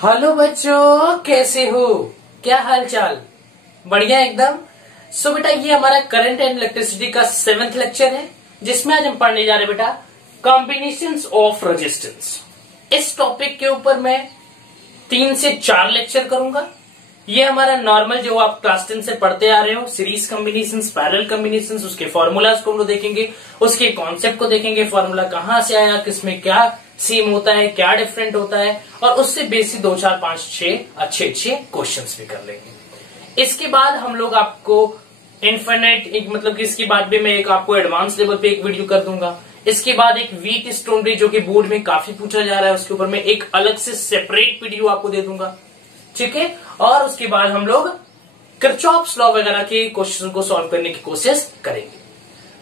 Hello बच्चों, कैसे हो? क्या हाल चाल? बढ़िया एकदम। सो बेटा, ये हमारा करंट एंड इलेक्ट्रिसिटी का 7th लेक्चर है, जिसमें आज हम पढ़ने जा रहे हैं बेटा कॉम्बिनेशंस ऑफ रेजिस्टेंस। इस टॉपिक के ऊपर मैं 3 से 4 लेक्चर करूंगा। ये हमारा नॉर्मल जो आप क्लास 10 से पढ़ते आ रहे हो, सीरीज कॉम्बिनेशंस, पैरेलल कॉम्बिनेशंस, उसके फॉर्मूलाज को हम लोग देखेंगे, उसके कॉन्सेप्ट को देखेंगे, फॉर्मूला कहां से आया, किसमें क्या सेम होता है, क्या डिफरेंट होता है, और उससे बेसिक 2, 4, 5, 6 अच्छे क्वेश्चंस भी कर लेंगे। इसके बाद हम लोग आपको इनफिनिट मतलब कि इसके बाद भी मैं एक आपको एडवांस लेवल पे एक वीडियो कर दूंगा। इसके बाद एक वीट स्टोन जो कि बोर्ड में काफी पूछा जा रहा है, उसके ऊपर मैं एक अलग से सेपरेट वीडियो आपको दे दूंगा, ठीक है। और उसके बाद हम लोग किरचॉफ्स लॉ वगैरह के क्वेश्चन को सॉल्व करने की कोशिश करेंगे।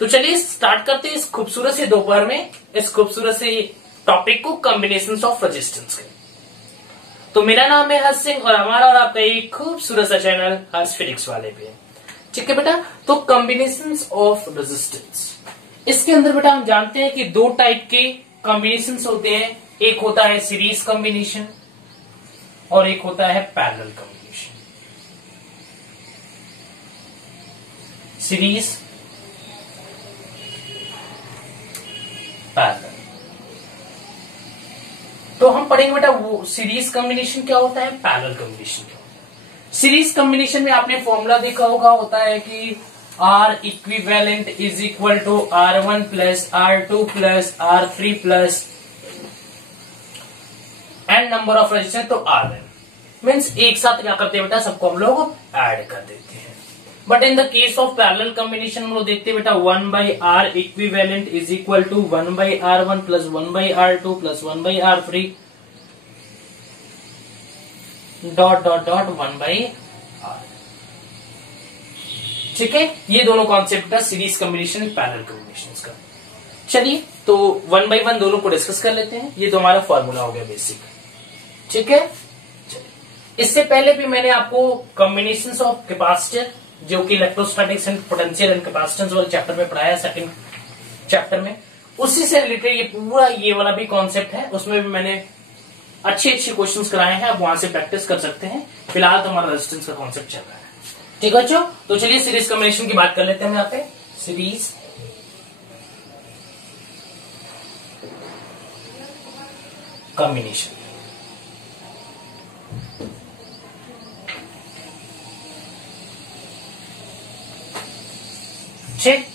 तो चलिए स्टार्ट करते हैं इस खूबसूरत से दोपहर में इस खूबसूरत से टॉपिक को, कॉम्बिनेशंस ऑफ रेजिस्टेंस के। तो मेरा नाम है हर्ष सिंह और हमारा और आपका एक खूबसूरत सा चैनल हर्ष फिजिक्स वाले पे है, ठीक है बेटा। तो कॉम्बिनेशंस ऑफ रेजिस्टेंस, इसके अंदर बेटा हम जानते हैं कि 2 टाइप के कॉम्बिनेशंस होते हैं। एक होता है सीरीज कॉम्बिनेशन और एक होता है पैरेलल कॉम्बिनेशन। Series, parallel. तो हम पढ़ेंगे बेटा वो सीरीज कॉम्बिनेशन क्या होता है, पैरेलल कॉम्बिनेशन क्या होता है। सीरीज कॉम्बिनेशन में आपने फॉर्मूला देखा होगा, होता है कि R equivalent is equal to R1 plus R2 plus R3 plus n number of resistance, तो Rn मीन्स एक साथ क्या करते हैं बेटा, सबको हम लोग ऐड कर देते हैं। But in the case of parallel combination हम लोग देखते हैं बेटा 1 by R equivalent is equal to 1 by R1 plus 1 by R2 plus 1 by R3 dot dot dot 1 by R, ठीक है। ये दोनों कॉन्सेप्ट का सीरीज कॉम्बिनेशन, पैरेलल कॉम्बिनेशन का। चलिए तो 1 बाई 1 दोनों को डिस्कस कर लेते हैं। ये तो हमारा फॉर्मूला हो गया बेसिक, ठीक है। इससे पहले भी मैंने आपको कॉम्बिनेशंस ऑफ कैपेसिटर, जो कि electrostatics and potential and capacitance वाले चैप्टर में पढ़ाया, सेकंड चैप्टर में। उसी से रिलेटेड ये पूरा ये वाला भी कॉन्सेप्ट है, उसमें भी मैंने अच्छे क्वेश्चंस कराए हैं, आप वहां से प्रैक्टिस कर सकते हैं। फिलहाल तो हमारा रेजिस्टेंस का कॉन्सेप्ट चल रहा है, ठीक है बच्चों। तो चलिए सीरीज कॉम्बिनेशन की बात कर लेते हैं हम यहाँ पे। सीरीज कॉम्बिनेशन, ठीक।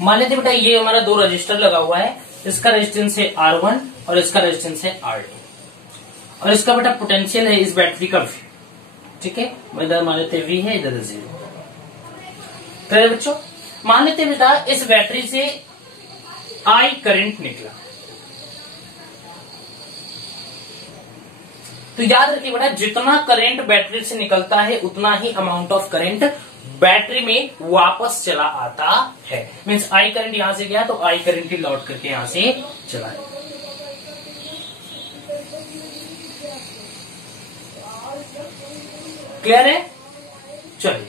मान लेते बेटा ये हमारा 2 रजिस्टर लगा हुआ है, इसका रेजिस्टेंस है R1 और इसका रेजिस्टेंस है R2, और इसका बेटा पोटेंशियल है इस बैटरी का V, ठीक है। इधर मान लेते V है, इधर 0। तो बच्चों मान लेते बेटा इस बैटरी से I करंट निकला, तो याद रखिए बेटा जितना करंट बैटरी से निकलता है उतना ही अमाउंट ऑफ करंट बैटरी में वापस चला आता है। मीन्स I करंट यहां से गया तो I करंट ही लौट करके यहां से चला है। क्लियर है? चलिए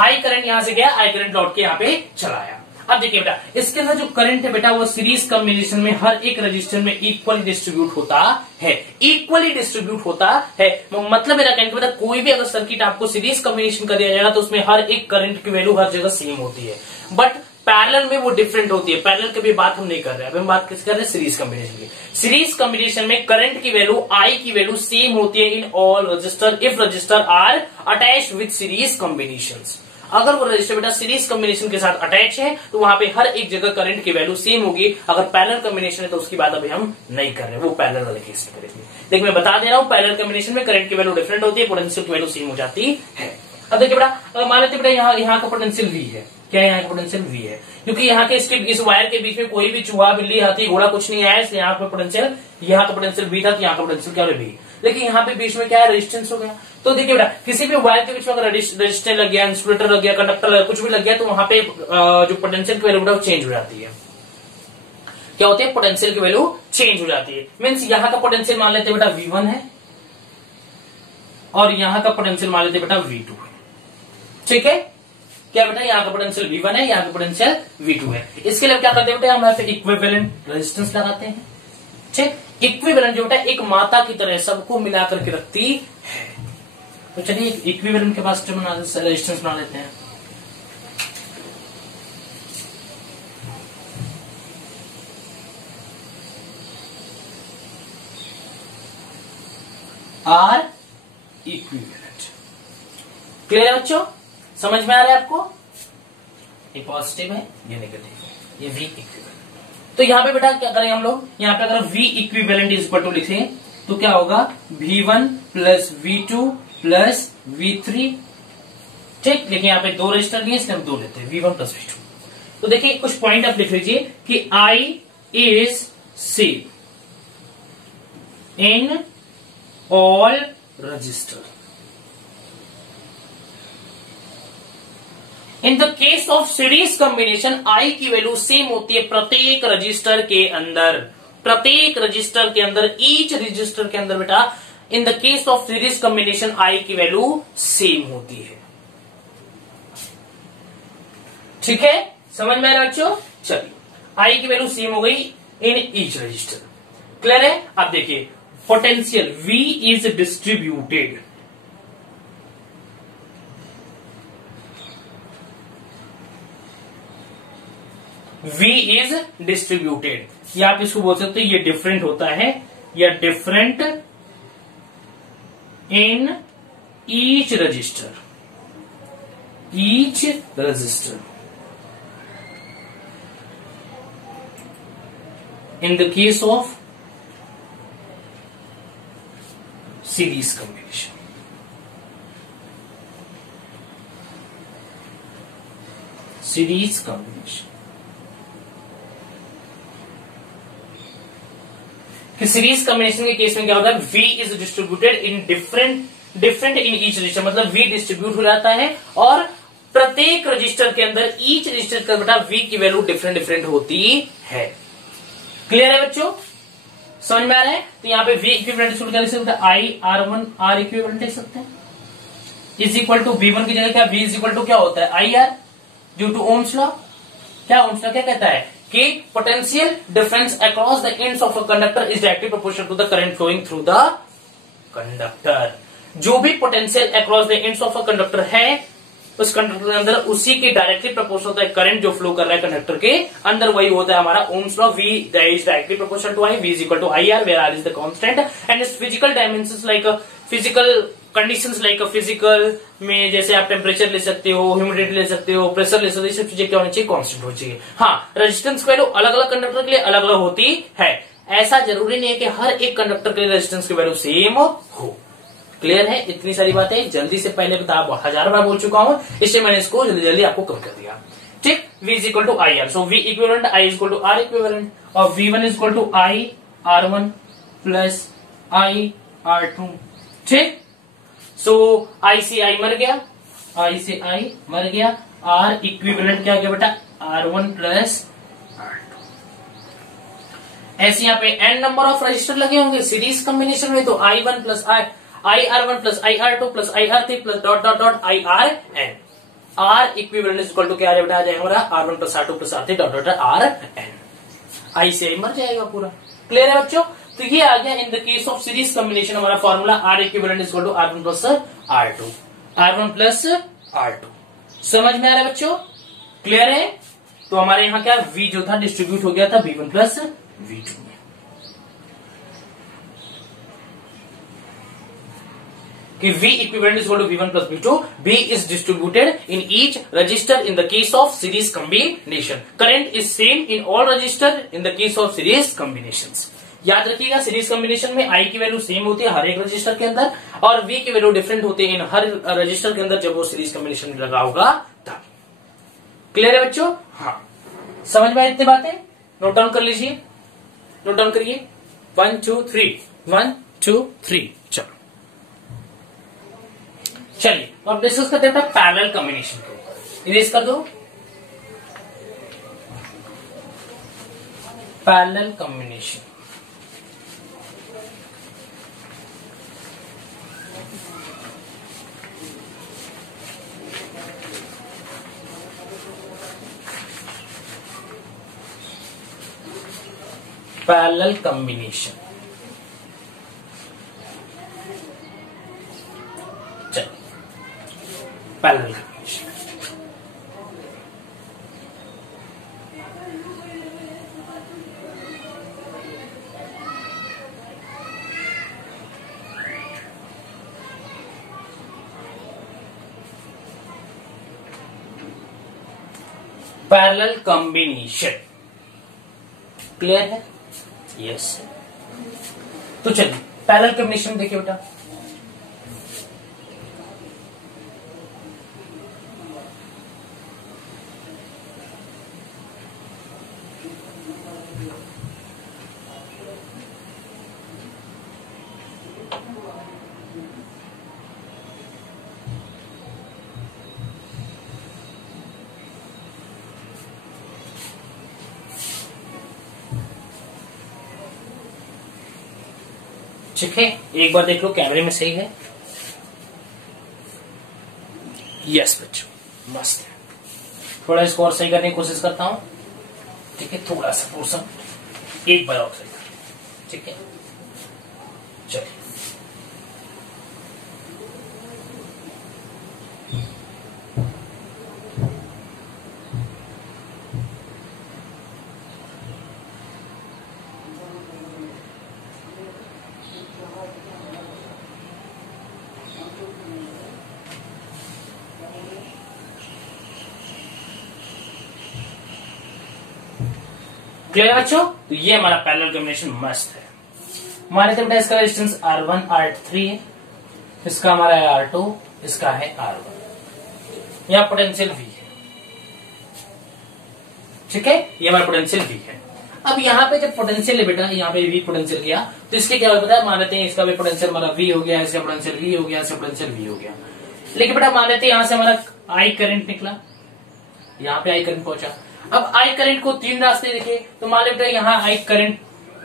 I करंट यहां से गया, I करंट लौट के यहां पे चला आया। अब देखिए बेटा इसके अंदर जो करंट है बेटा वो सीरीज कॉम्बिनेशन में हर एक रजिस्टर में इक्वली डिस्ट्रीब्यूट होता है, इक्वली डिस्ट्रीब्यूट होता है। मतलब मेरा कहने का बेटा कोई भी अगर सर्किट आपको सीरीज कॉम्बिनेशन कर दिया जाएगा तो उसमें हर एक करंट की वैल्यू हर जगह सेम होती है, बट पैरेलल में वो डिफरेंट होती है। पैरेलल की भी बात हम नहीं कर रहे हैं, अभी हम बात किस कर रहे हैं, सीरीज कॉम्बिनेशन की। सीरीज कॉम्बिनेशन में करंट की वैल्यू I की वैल्यू सेम होती है in all resistor if resistor are attached with series combinations. अगर वो रजिस्टर बेटा सीरीज कॉम्बिनेशन के साथ अटैच है तो वहां पे हर एक जगह करंट की वैल्यू सेम होगी। अगर पैरेलल कॉम्बिनेशन है तो उसकी बात अभी हम नहीं कर रहे, वो पैरेलल वाले केस में करेंगे। देखिए मैं बता दे रहा हूं पैरेलल कॉम्बिनेशन में करंट की वैल्यू डिफरेंट होती है, पोटेंशियल की वैल्यू सेम हो जाती है। अब देखिए बेटा मान लेते बेटा यहाँ का पोटेंशियल V है, क्या यहाँ का पोटेंशियल V है, क्योंकि यहाँ के इस वायर के बीच में कोई भी चूहा, बिल्ली, हाथी, घोड़ा कुछ नहीं आया, इसलिए यहाँ पे पोटेंशियल, यहाँ का पोटेंशियल V था तो यहाँ का पोटेंशियल क्या है V। लेकिन यहाँ पे बीच में क्या है, रेजिस्टेंस हो गया। तो देखिए बेटा किसी भी वायर के बीच में अगर रजिस्टर लग गया, इंसुलेटर लग गया, कंडक्टर लग गया, कुछ भी लग गया तो वहां पे जो पोटेंशियल की वैल्यू चेंज हो जाती है। क्या होती है, पोटेंशियल की वैल्यू चेंज हो जाती है। मीन्स यहाँ का पोटेंशियल मान लेते बेटा V1 है और यहाँ का पोटेंशियल मान लेते बेटा V2 है। ठीक है, क्या बेटा यहाँ का पोटेंशियल V1 है, यहाँ का पोटेंशियल V2 है। इसके लिए क्या करते हैं बेटा, हम यहाँ पे इक्विवेलेंट रेजिस्टेंस लगाते हैं। ठीक, इक्विवेलेंट जो बेटा एक माता की तरह सबको मिलाकर के रखती है। तो चलिए इक्विवेलेंट के पास रेजिस्टेंस बना लेते हैं। R equivalent. क्लियर है बच्चों, समझ में आ रहा है आपको? ये पॉजिटिव है, ये नेगेटिव है, ये V इक्विवेलेंट। तो यहां पे बेटा क्या करें हम लोग, यहां पे अगर V equivalent is equal to लिखें तो क्या होगा, V1 plus V2 plus V3। ठीक, लेकिन यहाँ पे 2 रजिस्टर दिए इसलिए हम 2 लेते हैं, V1 प्लस V2। तो देखिए कुछ पॉइंट आप लिख लीजिए कि I is same in all register. In the case of series combination I की वैल्यू सेम होती है प्रत्येक रजिस्टर के अंदर, प्रत्येक रजिस्टर के अंदर, ईच रजिस्टर के अंदर बेटा in the case of series combination I की वैल्यू सेम होती है। ठीक है, समझ में आ रहा बच्चों? चलिए I की वैल्यू सेम हो गई इन ईच रजिस्टर। क्लियर है? अब देखिए potential V is distributed, V is distributed, या आप इसको बोल सकते हो ये डिफरेंट होता है, या different in each register, each resistor in the case of series combination. Series combination कि सीरीज कॉम्बिनेशन के केस में क्या होता है, V is distributed in different in each register, मतलब V डिस्ट्रीब्यूट हो जाता है और प्रत्येक रजिस्टर के अंदर ईच रजिस्टर का बेटा V की वैल्यू डिफरेंट होती है। क्लियर है बच्चों, समझ में आ रहा है? तो यहाँ पे V इक्विवेलेंट क्या लिख सकते हैं, I R1 R इक्विवेलेंट लिख सकते हैं, इज इक्वल टू V1 की जगह क्या V इज इक्वल टू क्या होता है, IR due to Ohm's law. क्या ओम्स लॉ क्या कहता है कि potential difference across the ends of a conductor is directly proportional to the current flowing through the conductor. जो भी potential across the ends of a conductor है उस conductor के अंदर उसी के डायरेक्टली प्रोपोर्शनल होता है करंट जो फ्लो कर रहा है कंडक्टर के अंदर, वही होता है हमारा Ohm's law. V is directly proportional to I, V is equal to IR where R is the constant and its physical dimensions like physical conditions like physical में जैसे आप टेम्परेचर ले सकते हो, ह्यूमिडिटी ले सकते हो, प्रेशर ले सकते हो, ये सब चीजें क्या होनी चाहिए, कांस्टेंट होनी चाहिए। हाँ, रेजिस्टेंस वैल्यू अलग अलग कंडक्टर के लिए अलग अलग होती है, ऐसा जरूरी नहीं है कि हर एक कंडक्टर के लिए रेजिस्टेंस की वैल्यू सेम हो। क्लियर है? इतनी सारी बातें जल्दी से पहले बता 1000 बार बोल चुका हूं, इसलिए मैंने इसको जल्दी जल्दी आपको कवर कर दिया। ठीक, V is equal to IR, so V equivalent I is equal to R equivalent, और V1 is equal to I R1 plus I R2। ठीक, सो I से I मर गया, I से I मर गया, R इक्विवेलेंट क्या गया बेटा, R1 प्लस R2। ऐसे यहाँ पे n नंबर ऑफ रजिस्टर लगे होंगे सीरीज कॉम्बिनेशन में, तो I1 plus IR1 plus IR2 plus IR3 plus dot dot dot IRN। R equivalent is equal to क्या आ जाएगा हमारा, R1 plus R2 plus R3 dot dot RN। I से I मर जाएगा पूरा। क्लियर है बच्चों? तो ये आ गया in the case of series combination हमारा formula, R equivalent is equal to R1 plus R2, R1 plus R2। समझ में आ रहा है बच्चों? क्लियर है? तो हमारे यहाँ क्या V जो था डिस्ट्रीब्यूट हो गया था V1 प्लस V2 में। कि V equivalent is equal to V1 plus V2. V is distributed in each register in the case of series combination. Current is same in all register in the case of series combinations. याद रखिएगा series combination में I की value same होती है हर एक register के अंदर, और V की वैल्यू डिफरेंट होती है इन हर रजिस्टर के अंदर जब वो सीरीज कॉम्बिनेशन में लगा होगा तब। क्लियर है बच्चों? हाँ, समझ में इतनी बातें? नोट डाउन कर लीजिए, नोट डाउन करिए। 1 2 3 1 2 3। चलो चलिए तो अब डिस्कस करते हैं पैरेलल कॉम्बिनेशन को। इरेज कर दो, पैरेलल कॉम्बिनेशन। Parallel combination. चलिए parallel combination. Parallel combination clear है? यस। तो चलिए पैरेलल कॉम्बिनेशन देखिए बेटा। ठीक है, एक बार देख लो कैमरे में सही है? यस बच्चों मस्त है। थोड़ा इसको और सही करने की कोशिश करता हूं। ठीक है, थोड़ा सा पोर्शन एक बार और सही कर। ठीक है चलिए। क्लियर बच्चों? तो ये हमारा पैरेलल कॉम्बिनेशन मस्त है। हमारे तो बेटा इसका रेजिस्टेंस R1 R3 है, इसका हमारा है R2, इसका है R1। यहां पोटेंशियल V है। ठीक है, ये हमारा पोटेंशियल V है। अब यहाँ पे जब पोटेंशियल है बेटा, यहाँ पे V पोटेंशियल किया तो इसके क्या होता है, मान लेते हैं इसका भी पोटेंशियल हमारा V हो गया, इसका पोटेंशियल V हो गया, इसका पोटेंशियल V हो गया। लेकिन बेटा मान लेते हैं यहां से हमारा I करंट निकला, यहाँ पे I करंट पहुंचा। अब I करंट को तीन रास्ते देखे तो मान लेते हैं यहाँ I करंट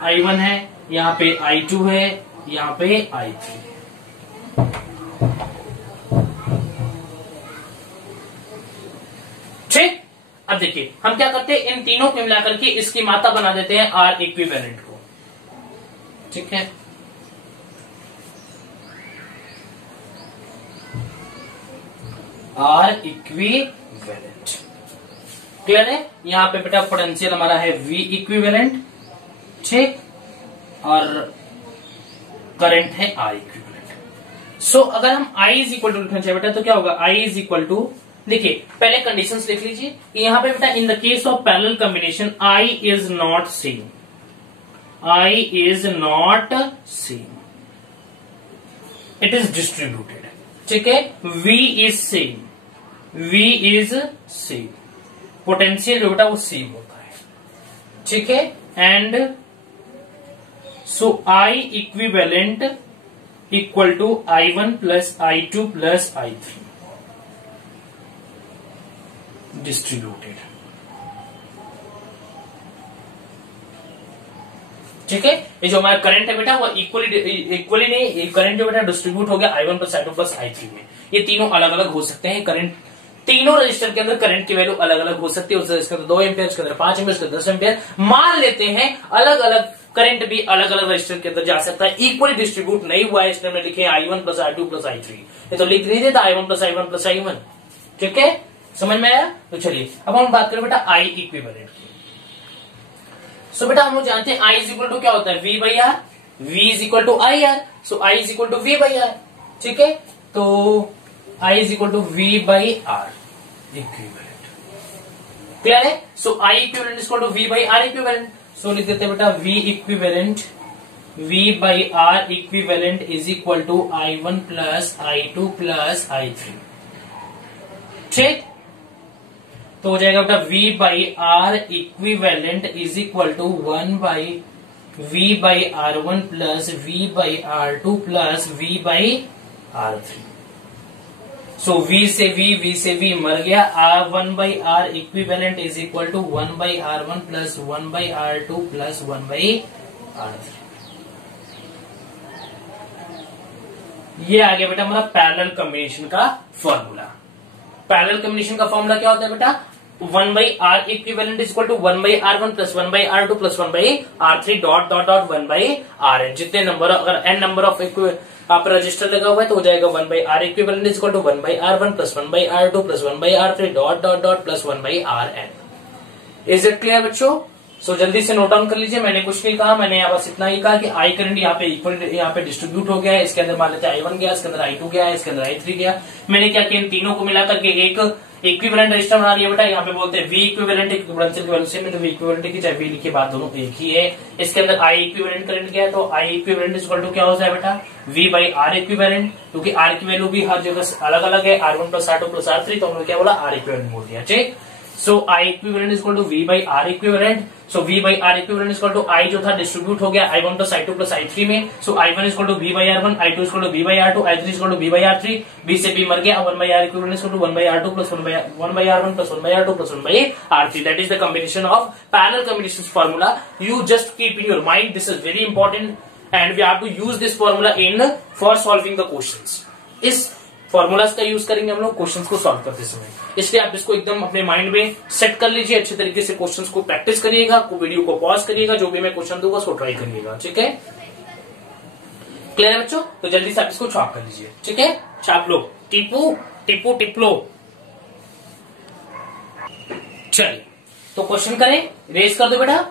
I1 है, यहाँ पे I2 है, यहाँ पे I3 है। ठीक, अब देखिए हम क्या करते हैं, इन तीनों को मिलाकर के इसकी मात्रा बना देते हैं R इक्विवेलेंट को। ठीक है, R इक्विवेलेंट क्लियर है? यहाँ पे बेटा पोटेंशियल हमारा है V इक्विवेलेंट, ठीक, और करंट है I इक्विवेलेंट। सो अगर हम I इज इक्वल टू लिखना चाहिए बेटा तो क्या होगा, I इज इक्वल टू, देखिए पहले कंडीशंस लिख लीजिए कि यहाँ पे बेटा in the case of parallel combination I is not same, I is not same, it is distributed. ठीक है, V is same, V is same, potential जो बेटा वो सेम होता है। ठीक है, and so I equivalent equal to I1 plus I2 plus I3 distributed. ठीक है, ये जो हमारा करंट है बेटा वो इक्वली नहीं, करंट जो बेटा डिस्ट्रीब्यूट हो गया I1 plus I2 plus I3 में। ये तीनों अलग अलग हो सकते हैं, करंट तीनों रजिस्टर के अंदर करंट की वैल्यू अलग अलग हो सकती है। उस रजिस्टर 2 एम्पियर, उसके अंदर 5 एम्पियर, उसके अंदर 10 एम्पियर मान लेते हैं। अलग अलग करंट भी अलग अलग रजिस्टर के अंदर जा सकता है, इक्वली डिस्ट्रीब्यूट नहीं हुआ है। इसमें लिखे I1 plus I2 plus I3, ये तो लिख नहीं देता I1 plus I1 plus I1। ठीक है, समझ में आया? तो चलिए अब हम बात करें बेटा I इक्विवेलेंट की। सो बेटा हम लोग जानते हैं I इज इक्वल टू क्या होता है, V by R, V is equal to I R, so I is equal to V by R. ठीक है, तो I is equal to V by R equivalent. Clear है? So I equivalent is equal to V by R equivalent. So लिख देते हैं बेटा V equivalent, V by R equivalent is equal to I1 plus I2 plus I3। ठीक, तो हो जाएगा बेटा V by R equivalent is equal to 1 by V by R1 plus V by R2 plus V by R3। So V से V से V मर गया, R1 by R equivalent is equal to 1 by R1 plus 1 by R2 plus 1 by R3। ये आ गया बेटा हमारा parallel combination का फॉर्मूला। पैरेलल कॉम्बिनेशन का फॉर्मूला क्या होता है बेटा, 1 by R equivalent is equal to 1 by R1 plus 1 by R2 plus 1 by R3 dot dot dot 1 by Rn। जितने नंबर, अगर n नंबर ऑफ आप रजिस्टर लगा हुआ है तो हो जाएगा 1 by R equivalent is equal to 1 by R1 plus 1 by R2 plus 1 by R3 dot dot dot plus 1 by Rn। Is it clear बच्चों? सो जल्दी से नोट डाउन कर लीजिए। मैंने कुछ नहीं कहा, मैंने यहाँ बस इतना ही कहा कि आई करंट यहाँ पे इक्वल, यहाँ पे डिस्ट्रीब्यूट हो गया है। इसके अंदर मान लेते हैं I1 गया, इसके अंदर I2 गया, इसके अंदर I3 गया। मैंने क्या किया, इन तीनों को मिला करके एक इक्विवेलेंट रजिस्टर बना लिया बेटा। यहाँ पे बोलते हैं V इक्विवेलेंट, पोटेंशियल की वैल्यू सेम है तो V इक्विवेलेंट की चाहे V लिखिए, बात दोनों एक ही है। इसके अंदर I इक्विवेलेंट करंट गया तो I equivalent is equal to क्या होता है बेटा, V बाई R इक्विवेलेंट, क्योंकि R की वैल्यू भी हर जगह अलग अलग है, R1 plus R2 plus R3, तो हमने क्या बोला, R इक्विवेलेंट बोल दिया। ठीक, so I equivalent is equal to V by R equivalent. So V by R equivalent is equal to I जो था डिस्ट्रीब्यूट हो गया I1 plus I2 plus I3 में। So I1 is equal to V by R1, I2 is equal to V by R2, I3 is equal to V by R3। B से B मर गया, 1 by R equivalent is equal to 1 by R2 plus 1 by R1 plus 1 by R2 plus 1 by R3। That is the combination of parallel combination formula. You just keep in your mind, this is very important and we have to use this formula in for solving the questions. इस formulas का use करेंगे हम लोग questions को solve करते समय, इसलिए आप इसको एकदम अपने माइंड में सेट कर लीजिए। अच्छे तरीके से क्वेश्चंस को प्रैक्टिस करिएगा, वीडियो को पॉज करिएगा, जो भी मैं क्वेश्चन दूंगा उसको ट्राई करिएगा। ठीक है, क्लियर है बच्चों? तो जल्दी से आप इसको छाप कर लीजिए। ठीक है, छाप लो, टिपू टिपू टिप लो। चलिए तो क्वेश्चन करें, रेज कर दो बेटा।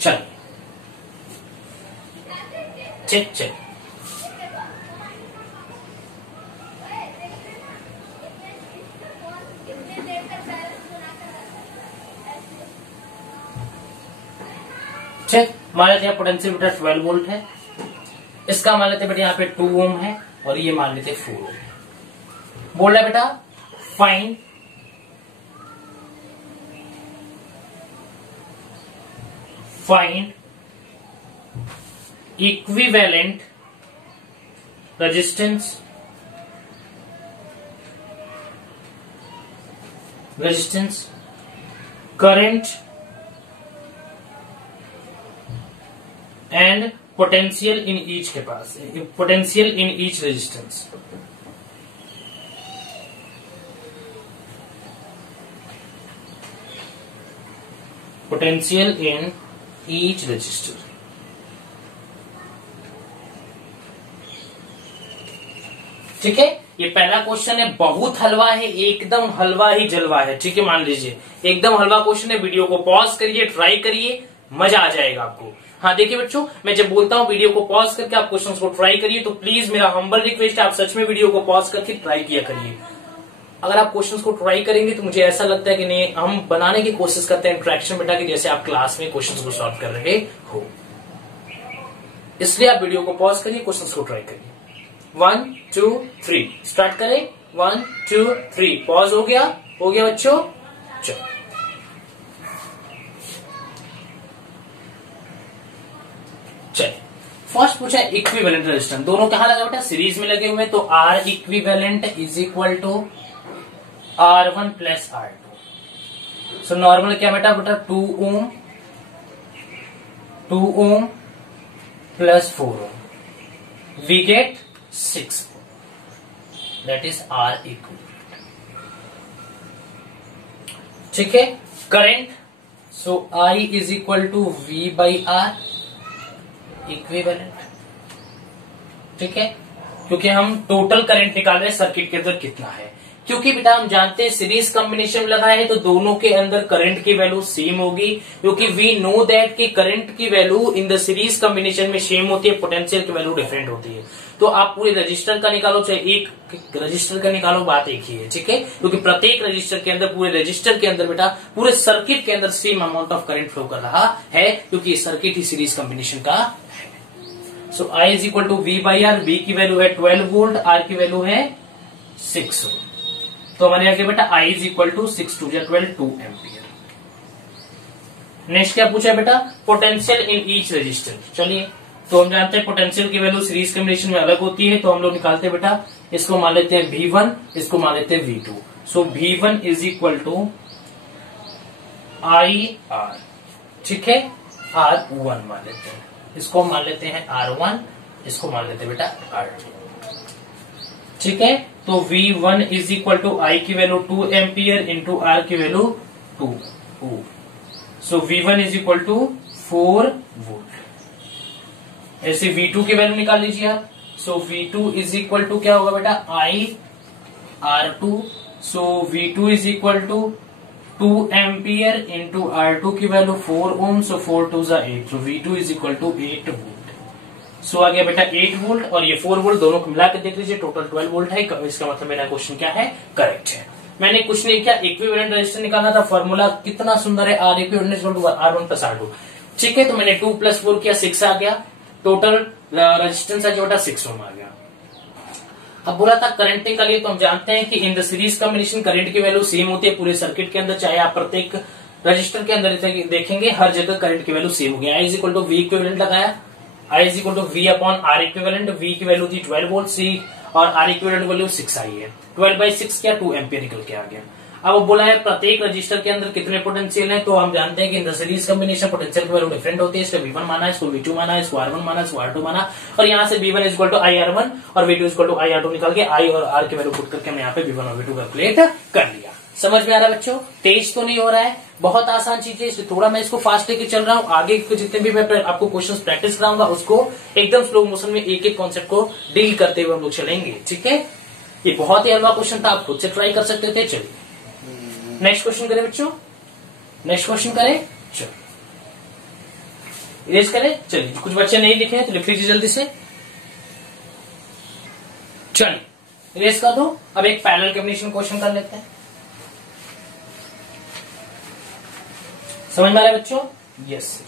चलो चेक चेक। चेक, मान लेते हैं पोटेंशियल बेटा 12 वोल्ट है, इसका मान लेते हैं बेटा यहाँ पे 2 ओम है और ये मान लेते हैं 4 ओम। बोल रहा है बेटा find equivalent resistance current and potential in each resistance। potential in each resistor। ठीक है, ये पहला क्वेश्चन है, बहुत हलवा है, एकदम हलवा ही जलवा है। ठीक है, मान लीजिए एकदम हलवा क्वेश्चन है। वीडियो को पॉज करिए, ट्राई करिए, मजा आ जाएगा आपको। हाँ देखिए बच्चों, मैं जब बोलता हूँ वीडियो को पॉज करके आप क्वेश्चंस को ट्राई करिए, तो प्लीज मेरा हम्बल रिक्वेस्ट है, आप सच में वीडियो को पॉज करके ट्राई किया करिए। अगर आप क्वेश्चंस को ट्राई करेंगे तो मुझे ऐसा लगता है कि नहीं, हम बनाने की कोशिश करते हैं इंटरेक्शन बेटा कि जैसे आप क्लास में क्वेश्चंस को सॉल्व कर रहे हो। इसलिए आप वीडियो को पॉज करिए, क्वेश्चंस को ट्राई करिए। 1 2 3 स्टार्ट करें। 1 2 3 पॉज हो गया बच्चों। चलो चलिए, फर्स्ट पूछा इक्विवेलेंट रेजिस्टेंस, दोनों कहां लगा बेटा, सीरीज में लगे हुए, तो R equivalent is equal to R1 plus R2। So normal क्या बेटा 2 ohm plus 4 ohm, we get 6 ohm, that is R equivalent. ठीक है, current, so I is equal to V by R equivalent. ठीक है, क्योंकि हम टोटल करंट निकाल रहे हैं सर्किट के अंदर कितना है, क्योंकि बेटा हम जानते हैं सीरीज कॉम्बिनेशन में लगा है तो दोनों के अंदर करंट की वैल्यू सेम होगी, क्योंकि वी नो दैट कि करंट की value in the series combination में सेम होती है, पोटेंशियल की वैल्यू डिफरेंट होती है। तो आप पूरे रजिस्टर का निकालो चाहे एक रजिस्टर का निकालो, बात एक ही है। ठीक है, क्योंकि प्रत्येक रजिस्टर के अंदर, पूरे रजिस्टर के अंदर बेटा पूरे सर्किट के अंदर same amount of current flow कर रहा है, क्योंकि ये सर्किट ही सीरीज कॉम्बिनेशन का है। So I is equal to V by R, V की वैल्यू है 12 वोल्ट, R की वैल्यू है 6 वोल्ट, तो हमारे आगे बेटा I is equal to 6 2 12 2 ampere. Next क्या पूछा है बेटा, पोटेंशियल इन ईच रजिस्टर। चलिए, तो हम जानते हैं पोटेंशियल की वैल्यू सीरीज कॉम्बिनेशन में अलग होती है, तो हम लोग निकालते हैं बेटा, इसको मान लेते हैं V1, इसको मान लेते हैं V2। So V1 is equal to IR, ठीक है, R1 मान लेते हैं, इसको मान लेते हैं R1, इसको मान लेते हैं बेटा R2, ठीक है। तो V1 is equal to I की वैल्यू 2 एम्पियर इंटू R की value 2 ohm. So V1 is equal to 4 volt. ऐसे V2 की वैल्यू निकाल लीजिए आप। सो V2 इज इक्वल टू क्या होगा बेटा, IR2। So V2 is equal to 2 ampere into R2 की वैल्यू 4 ओम। सो 4 2 जा 8। So V2 is equal to 8 volt. So आ गया बेटा 8 वोल्ट और ये 4 वोल्ट, दोनों को मिलाकर देख लीजिए, टोटल 12 वोल्ट है। इसका मतलब मेरा क्वेश्चन क्या है, करेक्ट है। मैंने कुछ नहीं किया, इक्विवेलेंट रेजिस्टेंस निकालना था। फॉर्मूला कितना सुंदर है, R equivalent R1 plus R2, ठीक है। तो मैंने 2 प्लस 4 किया, 6 आ गया। टोटल रेजिस्टेंस जो बेटा 6 ओम आ गया। अब बोला था करंट निकालिए, तो हम जानते हैं कि in the series combination current की वैल्यू सेम होती है पूरे सर्किट के अंदर, चाहे आप प्रत्येक रजिस्टर के अंदर देखेंगे, हर जगह करंट की वैल्यू सेम हो गया। I is equal to V equivalent लगाया, I is equal to V upon R equivalent. V की वैल्यू थी 12 वोल्ट, C और R इक्विवेलेंट वैल्यू 6 आई है। 12/6 क्या 2 एम्पियर निकल के आ गया। अब बोला है प्रत्येक रजिस्टर के अंदर कितने पोटेंशियल है, तो हम जानते हैं कि in the series combination potential की वैल्यू डिफरेंट होती है। इसको V1 माना, इसको V2 माना, इसको R1 माना, इसको R2 माना, और यहाँ से V1 is equal to IR1 और V2 is equal to IR2 निकाल के I और R की वैल्यू पुट करके हमने यहाँ पे V1 और V2 कैलकुलेट कर लिया। समझ में आ रहा है बच्चों, तेज तो नहीं हो रहा है, बहुत आसान चीज है, इसलिए थोड़ा मैं इसको फास्ट लेके चल रहा हूँ। आगे के जितने भी मैं आपको क्वेश्चंस प्रैक्टिस कराऊंगा, उसको एकदम स्लो मोशन में एक एक कॉन्सेप्ट को डील करते हुए हम लोग चलेंगे, ठीक है। ये बहुत ही हल्का क्वेश्चन था, आप खुद से ट्राई कर सकते थे। चलिए नेक्स्ट क्वेश्चन करें बच्चों, नेक्स्ट क्वेश्चन करें, चलो इरेज करें। चलिए, कुछ बच्चे नहीं लिखे हैं तो लिख लीजिए जल्दी से। चलिए इरेज कर दो। अब एक पैरेलल कॉम्बिनेशन क्वेश्चन कर लेते हैं। समझ में आ रहा है बच्चों? यस।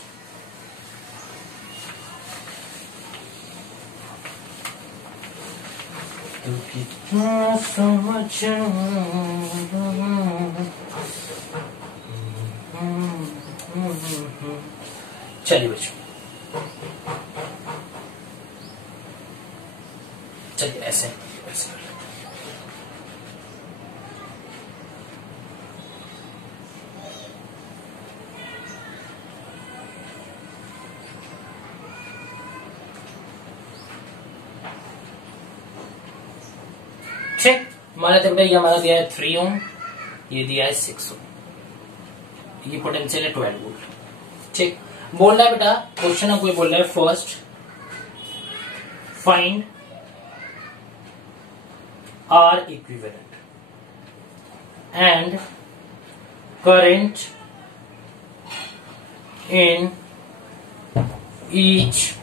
तू कितना समझ, चलिए बच्चों, चलिए ऐसे ऐसे ठीक। हमारा बेटा ये हमारा दिया है 3 ओम, ये दिया है 6 ओम, ये पोटेंशियल है 12 वोल्ट, ठीक। बोल रहा है बेटा क्वेश्चन आपको बोल रहा है first find R equivalent and current in each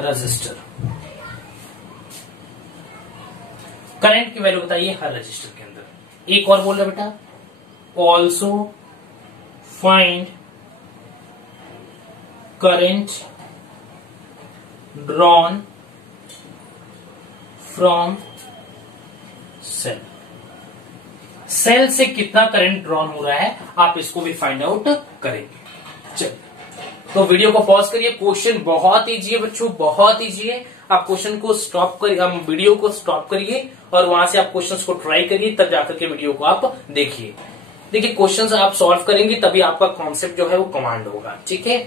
register. Current की वैल्यू बताइए हर रजिस्टर के अंदर। एक और बोल रहा बेटा also find current drawn from cell. Cell से कितना करंट ड्रॉन हो रहा है आप इसको भी फाइंड आउट करेंगे। चलिए, तो वीडियो को पॉज करिए। क्वेश्चन बहुत इजी है बच्चों, बहुत इजी है। आप क्वेश्चन को स्टॉप करिए, आप वीडियो को स्टॉप करिए और वहां से आप क्वेश्चंस को ट्राई करिए, तब जाकर के वीडियो को आप देखिए। देखिए क्वेश्चंस आप सॉल्व करेंगे तभी आपका कॉन्सेप्ट जो है वो कमांड होगा, ठीक है।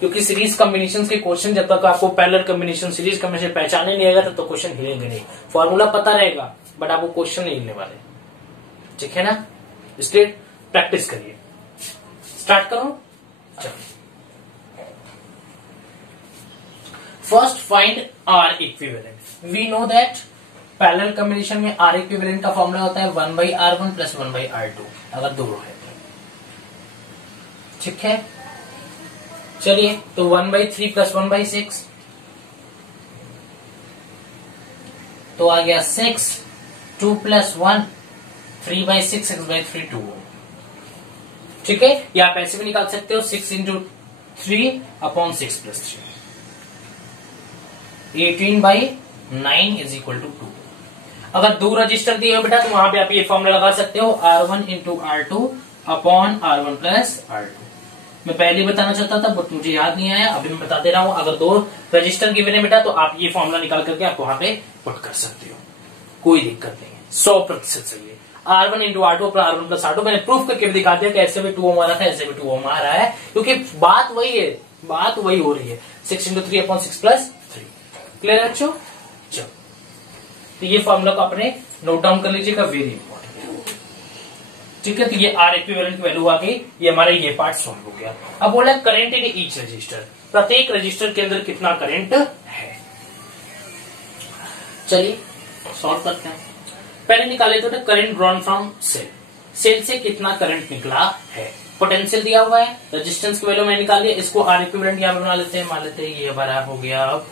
क्योंकि सीरीज कॉम्बिनेशन के क्वेश्चन जब तक आपको पैरेलल कॉम्बिनेशन सीरीज कॉम्बिनेशन पहचाने नहीं आएगा तब तो क्वेश्चन हिलेंगे नहीं। फॉर्मूला पता रहेगा बट आपको क्वेश्चन नहीं हिलने वाले, ठीक है ना। इसलिए प्रैक्टिस करिए। स्टार्ट करो। चलो first find R equivalent. We know that parallel combination में R इक्विवेलेंट का फॉर्मूला होता है 1/R1 प्लस 1/R2 अगर दोनों है तो, ठीक है। चलिए तो 1/3 प्लस 1/6 तो आ गया 6, 2 प्लस 1 3/6, 6/3 2, ठीक है। या आप ऐसे भी निकाल सकते हो 6 into 3 upon 6 plus 3, 18/9 is equal to 2। अगर 2 रजिस्टर दिए हो बेटा तो वहां पे आप ये फॉर्मूला लगा सकते हो R1 into R2 upon R1 plus R2, मैं पहले बताना चाहता था बट मुझे याद नहीं आया, अभी मैं बता दे रहा हूं। अगर 2 रजिस्टर गिवन है बेटा तो आप ये फॉर्मूला निकाल करके आप वहां पे पुट कर सकते हो, कोई दिक्कत नहीं है, 100% सही है। R1 into R2 plus R1 plus R2 मैंने प्रूफ करके भी दिखा दिया कि ऐसे भी 2 ओम आ रहा था, ऐसे भी 2 ओम आ रहा है, क्योंकि बात वही है, बात वही हो रही है। 6 इंटू 3/6 प्लस 3। क्लियर है बच्चों? चलो तो ये फॉर्मूला को अपने नोट डाउन कर लीजिएगा, वेरी इंपॉर्टेंट है। ठीक है, तो ये R इक्विवेलेंट की वैल्यू आ गई, ये हमारा ये पार्ट सॉल्व हो गया। अब बोला करंट इन ईच रजिस्टर, प्रत्येक रजिस्टर के अंदर कितना करंट है। चलिए सॉल्व करते हैं। पहले निकाले तो current drawn from cell, cell से कितना करंट निकला है। पोटेंशियल दिया हुआ है, रेजिस्टेंस की वैल्यू में निकाल लिया, इसको R इक्विवेलेंट यहां पे बना लेते हैं, मान लेते हैं ये हमारा हो गया। अब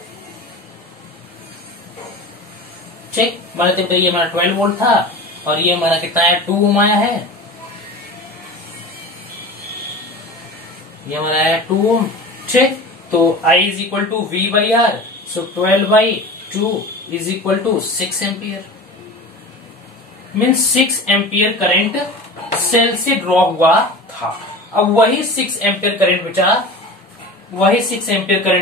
ठीक, मान लेते हैं ये हमारा 12 वोल्ट था और ये हमारा कितना है 2 ओम आया है, ये हमारा है 2 ओम। ठीक, तो I is equal to V by R, so 12/2 is equal to 6 ampere. Means 6 ampere current cell से ड्रॉ हुआ था। अब वही 6 एम्पियर करंट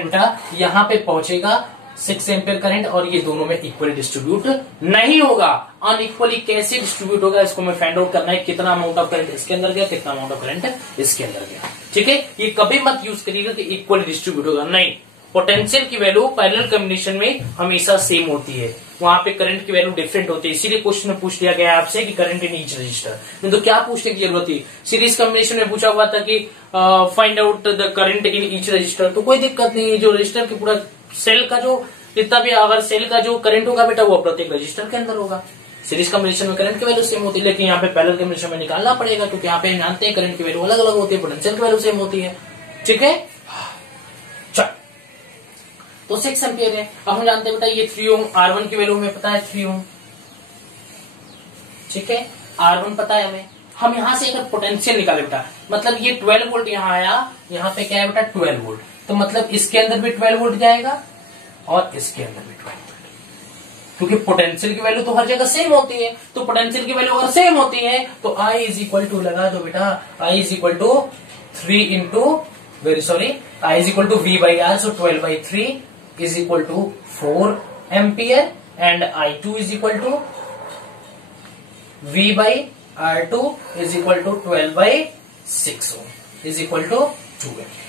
बेटा यहां पे पहुंचेगा। 6 एम्पियर करंट और ये दोनों में इक्वली डिस्ट्रीब्यूट नहीं होगा, अनइक्वली कैसे डिस्ट्रीब्यूट होगा इसको मैं फाइंड आउट करना है। कितना अमाउंट ऑफ करंट इसके अंदर गया, कितना अमाउंट ऑफ करंट इसके अंदर गया। ठीक है, ये कभी मत यूज करिएगा कि इक्वली डिस्ट्रीब्यूट होगा, नहीं। पोटेंशियल की वैल्यू पैरेलल कॉम्बिनेशन में हमेशा सेम होती है, वहां पे करंट की वैल्यू डिफरेंट होती है। इसीलिए क्वेश्चन में पूछ लिया गया आपसे कि करंट इन ईच रजिस्टर, नहीं तो क्या पूछने की जरूरत थी। सीरीज कॉम्बिनेशन में पूछा हुआ था कि find out the current in each register, तो कोई दिक्कत नहीं है। जो रजिस्टर की पूरा सेल का जो जितना भी अगर सेल का जो करंट होगा बेटा वो प्रत्येक रजिस्टर के अंदर होगा। सीरीज कॉम्बिनेशन में करंट की वैल्यू सेम होती है, लेकिन यहाँ पे पैरेलल कॉम्बिनेशन में निकालना पड़ेगा, क्योंकि यहाँ पे जानते हैं करंट की वैल्यू अलग अलग होती है, पोटेंशियल की वैल्यू सेम होती है। ठीक है, तो 6 एम्पियर है। अब हम जानते हैं बेटा ये 3 ओम, R1 की वैल्यू हमें पता है 3 ओम। ठीक है, R1 पता है हमें। हम यहां से अगर पोटेंशियल निकाले बेटा, मतलब ये 12 वोल्ट यहाँ आया, यहाँ पे क्या है बेटा 12 वोल्ट, तो मतलब इसके अंदर भी 12 वोल्ट जाएगा और इसके अंदर भी 12 वोल्ट, क्योंकि पोटेंशियल की वैल्यू तो हर जगह सेम होती है। तो पोटेंशियल की वैल्यू अगर सेम होती है तो I इज इक्वल टू लगा दो बेटा, I is equal to 3 into I is equal to V by R, so 12/3 is equal to 4 ampere and I2 is equal to V by R2 is equal to 12/6 ohm is equal to 2 ampere।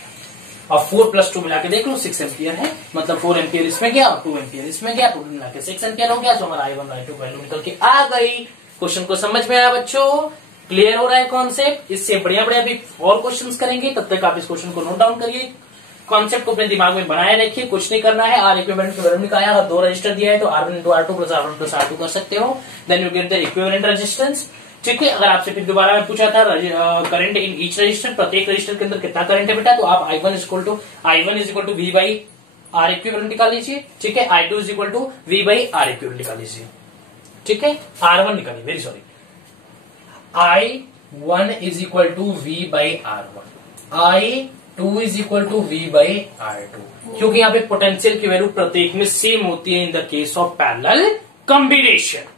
और 4 plus 2 मिला के देख लो 6 ampere है, मतलब 4 ampere इसमें गया और 2 ampere इसमें गया, तो मिला के 6 एम्पियर हो गया। तो हमारा I1 I2 वैल्यू निकल के आ गई। क्वेश्चन को समझ में आया बच्चों? क्लियर हो रहा है कॉन्सेप्ट? इससे बढ़िया बढ़िया भी और क्वेश्चंस करेंगे, तब तक आप इस क्वेश्चन को नोट डाउन करिए, कॉन्सेप्ट को अपने दिमाग में बनाए रखिए, कुछ नहीं करना है। R इक्विवेलेंट की वैल्यू निकाला, अगर 2 रजिस्टर दिया है तो R1 into R2 plus R1 plus R2 कर सकते हो, then you get the equivalent resistance. ठीक है, अगर आपसे फिर दोबारा में पूछा था करंट इन ईच रजिस्टर, प्रत्येक रजिस्टर के अंदर कितना करंट है बेटा, तो आप I1 is equal to V by R equivalent निकाल लीजिए। ठीक है, I2 is equal to V by R equivalent निकाल लीजिए। ठीक है, R1 निकालिए, very sorry, I1 is equal to V by R1, I2 is equal to V by R2, क्योंकि यहाँ पे पोटेंशियल की वैल्यू प्रत्येक में सेम होती है इन the case of parallel combination.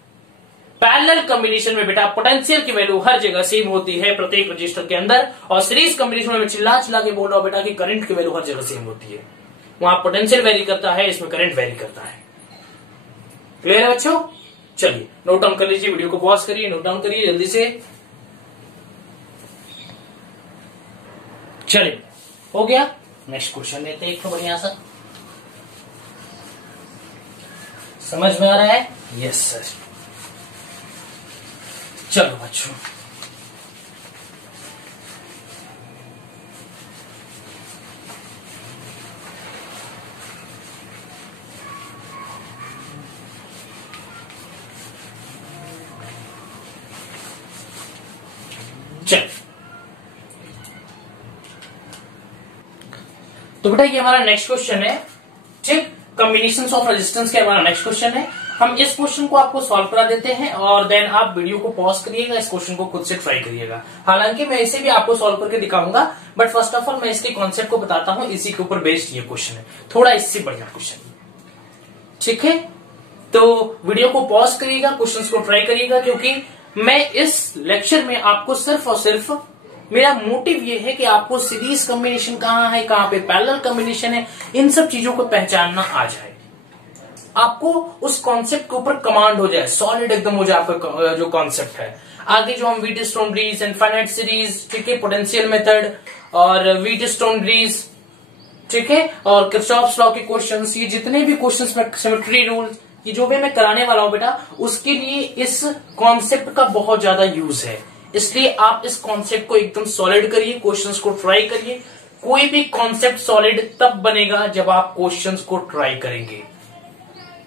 Parallel combination में बेटा पोटेंशियल की वैल्यू हर जगह सेम होती है प्रत्येक रजिस्टर के अंदर, और सीरीज कॉम्बिनेशन में चिल्ला चिल्ला के बोल रहा हूं बेटा कि करंट की वैल्यू हर जगह सेम होती है। वहां पोटेंशियल वेरी करता है, इसमें करंट वेरी करता है। क्लियर है बच्चों? चलिए नोट डाउन कर लीजिए, वीडियो को पॉज करिए, नोट डाउन करिए जल्दी से। चलिए हो गया, नेक्स्ट क्वेश्चन लेते हैं एक तो बढ़िया सा। समझ में आ रहा है? Yes sir. चलो बच्चों, चल तो बेटा ये हमारा नेक्स्ट क्वेश्चन है। ठीक, कॉम्बिनेशंस ऑफ रेजिस्टेंस का हमारा नेक्स्ट क्वेश्चन है। हम इस क्वेश्चन को आपको सॉल्व करा देते हैं और देन आप वीडियो को पॉज करिएगा, इस क्वेश्चन को खुद से ट्राई करिएगा। हालांकि मैं इसे भी आपको सॉल्व करके दिखाऊंगा, बट फर्स्ट ऑफ ऑल मैं इसके कॉन्सेप्ट को बताता हूं, इसी के ऊपर बेस्ड ये क्वेश्चन है, थोड़ा इससे बढ़िया क्वेश्चन। ठीक है, तो वीडियो को पॉज करिएगा, क्वेश्चन को ट्राई करिएगा, क्योंकि मैं इस लेक्चर में आपको सिर्फ और सिर्फ मेरा मोटिव ये है कि आपको सीरीज कॉम्बिनेशन कहाँ है, कहाँ पे पैरेलल कॉम्बिनेशन है, इन सब चीजों को पहचानना आ जाए, आपको उस कॉन्सेप्ट के ऊपर कमांड हो जाए, सॉलिड एकदम हो जाए आपका जो कॉन्सेप्ट है। आगे जो हम व्हीटस्टोन ब्रिज, इनफाइनाइट सीरीज, ठीक है, पोटेंशियल मेथड और व्हीटस्टोन ब्रिज, ठीक है, और किरचॉफ्स लॉ के क्वेश्चंस, ये जितने भी क्वेश्चंस में सिमेट्री रूल, ये जो भी मैं कराने वाला हूं बेटा, उसके लिए इस कॉन्सेप्ट का बहुत ज्यादा यूज है। इसलिए आप इस कॉन्सेप्ट को एकदम सॉलिड करिए, क्वेश्चंस को ट्राई करिए। कोई भी कॉन्सेप्ट सॉलिड तब बनेगा जब आप क्वेश्चंस को ट्राई करेंगे,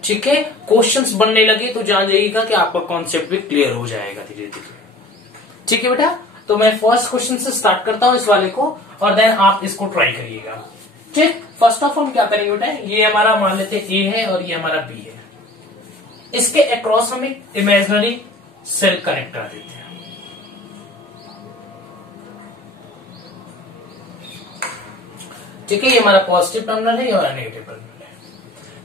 ठीक है। क्वेश्चंस बनने लगे तो जान जाइएगा कि आपका कॉन्सेप्ट भी क्लियर हो जाएगा धीरे धीरे, ठीक है बेटा। तो मैं फर्स्ट क्वेश्चन से स्टार्ट करता हूं इस वाले को, और देन आप इसको ट्राई करिएगा, ठीक। फर्स्ट ऑफ हम क्या करेंगे बेटा, ये हमारा मान लेते ए है और ये हमारा बी है, इसके अक्रॉस हम एक इमेजिनरी सेल कनेक्ट कर देते हैं, ठीक है। ये हमारा पॉजिटिव टर्मिनल है, ये हमारा नेगेटिव टर्मिनल है।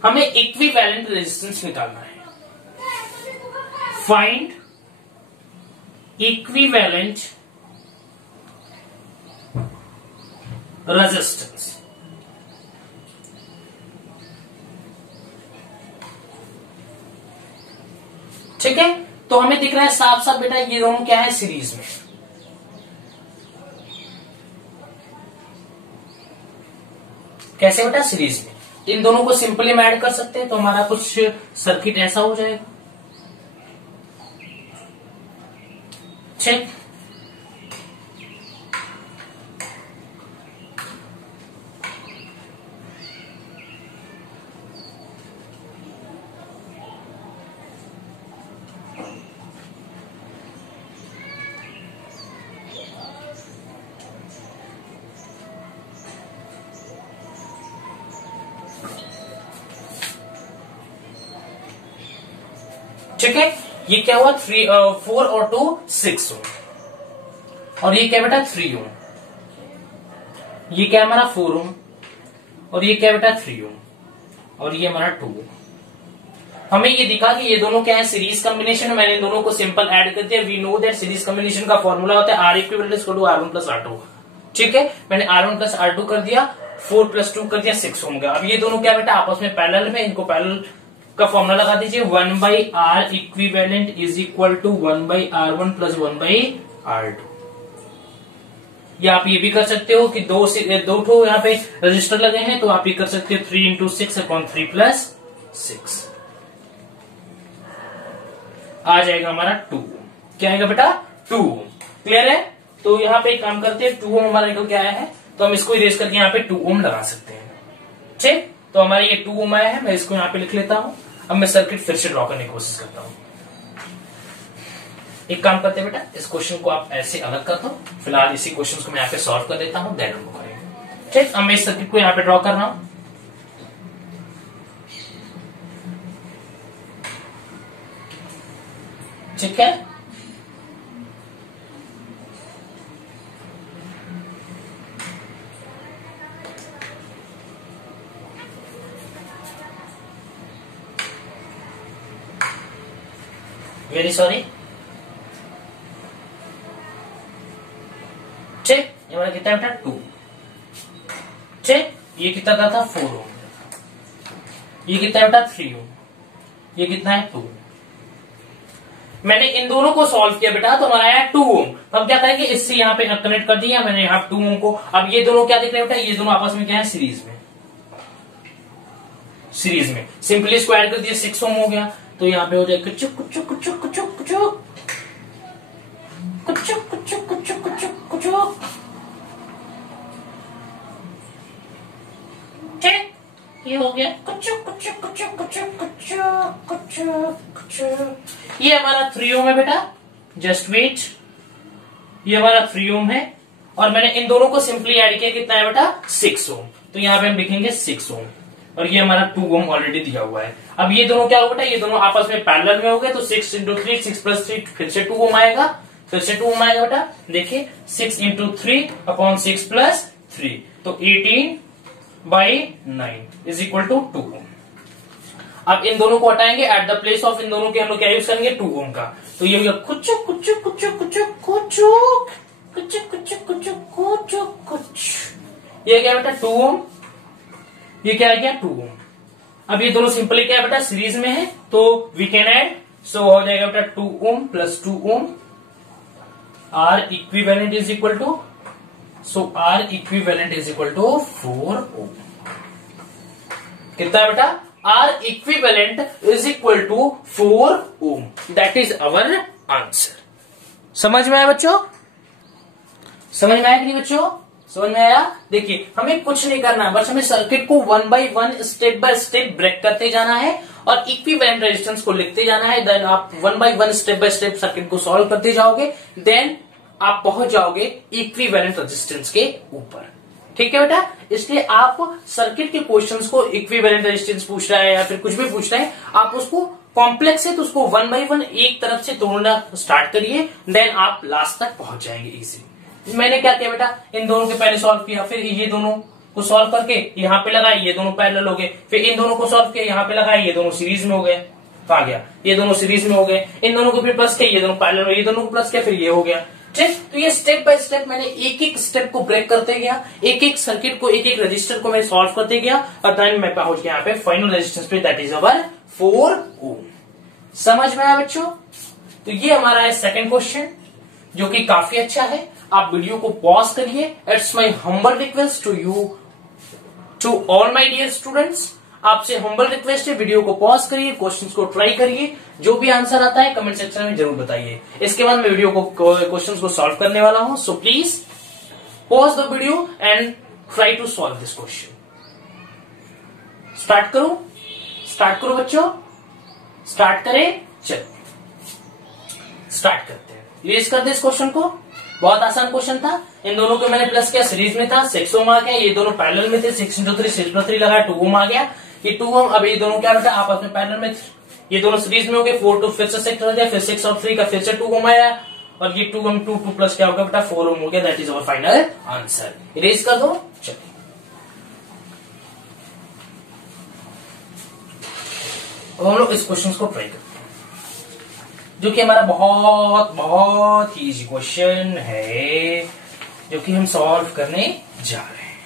हमें इक्विवेलेंट रेजिस्टेंस निकालना है। फाइंड इक्विवेलेंट रेजिस्टेंस, ठीक है। तो हमें दिख रहा है साफ साफ बेटा, ये दोनों क्या है, सीरीज में। कैसे बेटा, सीरीज में। इन दोनों को सिंपली हम ऐड कर सकते हैं, तो हमारा कुछ सर्किट ऐसा हो जाएगा, ठीक। ठीक है, ये क्या हुआ, 4 और 2 6 ओम, और ये क्या बेटा 3 ओम, ये क्या हमारा 4 ओम, और ये क्या बेटा 3 ओम, और ये हमारा 2 ओम। हमें ये दिखा कि ये दोनों क्या है, सीरीज कॉम्बिनेशन है। मैंने इन दोनों को सिंपल ऐड कर दिया। We know that series combination का फॉर्मूला होता है R equivalent equal to R1 plus R2, ठीक है। मैंने R1 प्लस R2 कर दिया, 4 प्लस 2 कर दिया, 6 ओम गया। अब ये दोनों क्या बेटा आपस में पैरेलल में, इनको पैरेलल का फॉर्मूला लगा दीजिए, 1/R equivalent is equal to 1/R1 plus 1/R2। या आप ये भी कर सकते हो कि दो ठो यहाँ पे रजिस्टर लगे हैं, तो आप ये कर सकते हो 3 इंटू 6 अपॉन 3 प्लस 6 आ जाएगा हमारा 2। क्या आएगा बेटा 2। क्लियर है। तो यहाँ पे एक काम करते हैं, 2 ओम हमारा निकल के आया है, तो हम इसको इरेज करके यहाँ पे 2 ओम लगा सकते हैं, ठीक। तो हमारा ये 2 ओम आया है, मैं इसको यहाँ पे लिख लेता हूं। अब मैं सर्किट फिर से ड्रॉ करने की कोशिश करता हूं। एक काम करते हैं बेटा, इस क्वेश्चन को आप ऐसे अलग कर दो, फिलहाल इसी क्वेश्चन को मैं यहाँ पे सॉल्व कर देता हूं, देन हम करेंगे, ठीक। अब मैं इस सर्किट को यहाँ पे ड्रॉ कर रहा हूं, ठीक है। वेरी सॉरी, ठीक। ये हमारा कितना बेटा 2, ठीक। ये कितना का था 4 ओम, ये कितना बेटा 3 ओम, ये कितना है 2। मैंने इन दोनों को सॉल्व किया बेटा, तो हमारा आया 2 ओम। तो हम क्या करेंगे, इससे यहाँ पे कनेक्ट कर दिया मैंने यहाँ 2 ओम को। अब ये दोनों क्या दिख रहे हैं बेटा, ये दोनों आपस में क्या है, सीरीज में। सीरीज में सिंपली इसको ऐड कर दिया, 6 ओम हो गया। तो यहाँ पे हो जाए कुछ कुछ कुछ कुछ कुछ कुछ कुछ कुछ कुछ कुछ कुछ, ठीक। ये हो गया कुछ कुछ कुछ कुछ कुछ कुछ कुछ। ये हमारा 3 ओम है बेटा, जस्ट वेट। ये हमारा 3 ओम है, और मैंने इन दोनों को सिंपली ऐड किया, कितना है बेटा 6 ओम। तो यहाँ पे हम लिखेंगे 6 ओम, और ये हमारा 2 ओम ऑलरेडी दिया हुआ है। अब ये दोनों क्या होगा बेटा, ये दोनों आपस में पैरेलल में हो गए, तो 6 इंटू 3, 6 प्लस 3 फिर से 2 ओम आएगा, फिर से 2 ओम आएगा बेटा। देखिए 6 इंटू 3 अपॉन 6 प्लस 3, तो 18/9 इज इक्वल टू 2 ओम। अब इन दोनों को हटाएंगे, एट द प्लेस ऑफ इन दोनों के हम लोग क्या यूज करेंगे, 2 ओम का। तो ये हो गया कुछ कुछ कुछ कुछ कुछ कुछ कुछ कुछ ये क्या बेटा 2 ओम, ये क्या आ गया 2 ओम। अब ये दोनों सिंपली क्या है बेटा सीरीज में है तो वी कैन ऐड, सो हो जाएगा बेटा 2 ohm plus 2 ohm, R equivalent is equal to, so R equivalent is equal to 4 ohm. कितना है बेटा R equivalent is equal to 4 ohm, that is our answer. समझ में आया बच्चों, समझ में आया कि नहीं बच्चों, समझ में आया। देखिए हमें कुछ नहीं करना है, बस हमें सर्किट को 1 by 1 step by step break करते जाना है और इक्विवेलेंट रेजिस्टेंस को लिखते जाना है। देन आप 1 by 1 step by step circuit को सॉल्व करते जाओगे, देन आप पहुंच जाओगे इक्विवेलेंट रेजिस्टेंस के ऊपर। ठीक है बेटा, इसलिए आप सर्किट के क्वेश्चंस को इक्विवेलेंट रेजिस्टेंस पूछ रहा है या फिर कुछ भी पूछ रहे हैं, आप उसको कॉम्प्लेक्स है तो उसको 1 बाय 1 एक तरफ से तोड़ना स्टार्ट करिए, देन आप लास्ट तक पहुंच जाएंगे इजी। मैंने क्या किया बेटा, इन दोनों के पहले सॉल्व किया, फिर ये दोनों को सॉल्व करके यहाँ पे लगाए, ये दोनों पैरेलल हो गए, फिर इन दोनों को सॉल्व किया, यहाँ पे लगाए, ये दोनों सीरीज में हो गए, तो आ गया ये दोनों सीरीज में हो गए, इन दोनों को फिर प्लस किया, ये दोनों पैरेलल में, ये दोनों को प्लस किया, फिर ये हो गया। ठीक, तो ये स्टेप बाय स्टेप मैंने एक एक स्टेप को ब्रेक करते गया, एक एक सर्किट को, एक एक रजिस्टर को मैं सॉल्व करते गया और देन मैं पहुंच गया यहाँ पे फाइनल रेजिस्टेंस पे, दैट इज अवर 4 ओम। समझ में आया बच्चों। तो ये हमारा है सेकंड क्वेश्चन जो कि काफी अच्छा है। आप वीडियो को पॉज करिए। It's my humble request to you, to all my dear students, आपसे हम्बल रिक्वेस्ट है, वीडियो को पॉज करिए, क्वेश्चंस को ट्राई करिए, जो भी आंसर आता है कमेंट सेक्शन में जरूर बताइए। इसके बाद मैं वीडियो को क्वेश्चंस को सॉल्व करने वाला हूं, so please pause the video and try to solve this question. Start करो बच्चों, स्टार्ट करें, चलो स्टार्ट करते हैं। लीज कर दे इस क्वेश्चन को, बहुत आसान क्वेश्चन था। इन दोनों को मैंने प्लस किया, सीरीज में था, 6 ओम आ गया, ये दोनों पैरेलल में थे, 6 × 3 6 + 3 लगाया, 2 ओम आ गया, ये 2 ओम। अब ये दोनों क्या बेटा आपस में पैरेलल में, ये दोनों सीरीज में हो गए, 4 2 फिर से 6 हो गया, फिर 6 और 3 का फिर से 2 ओम आया और ये 2 ओम 2 2 प्लस क्या होगा बेटा 4 ओम हो गया, that is our final answer. Erase कर दो, चलिए अब हम लोग इस क्वेश्चन को ट्राई करते हैं जो कि हमारा बहुत बहुत ही इजी क्वेश्चन है जो कि हम सॉल्व करने जा रहे हैं।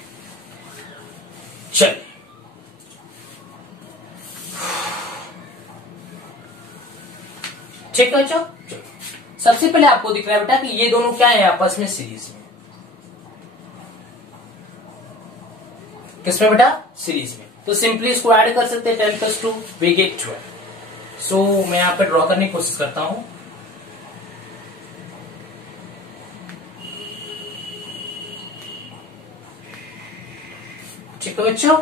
चलिए ठीक है बच्चों, सबसे पहले आपको दिख रहा है बेटा कि ये दोनों क्या है आपस में सीरीज में। किसमें बेटा सीरीज में, तो सिंपली इसको ऐड कर सकते हैं, 10 + 2 वी गेट 12। सो मैं यहां पे ड्रॉ करने की कोशिश करता हूं। ठीक है बच्चों,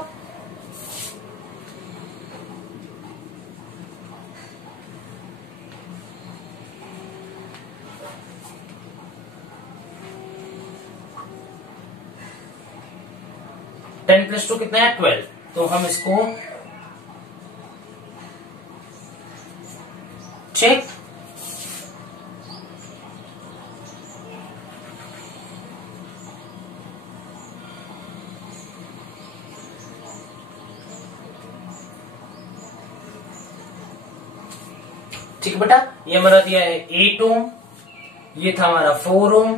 टेन + 2 कितना है 12, तो हम इसको चेक ठीक है बेटा, ये हमारा दिया है 8 ओम, ये था हमारा 4 ओम,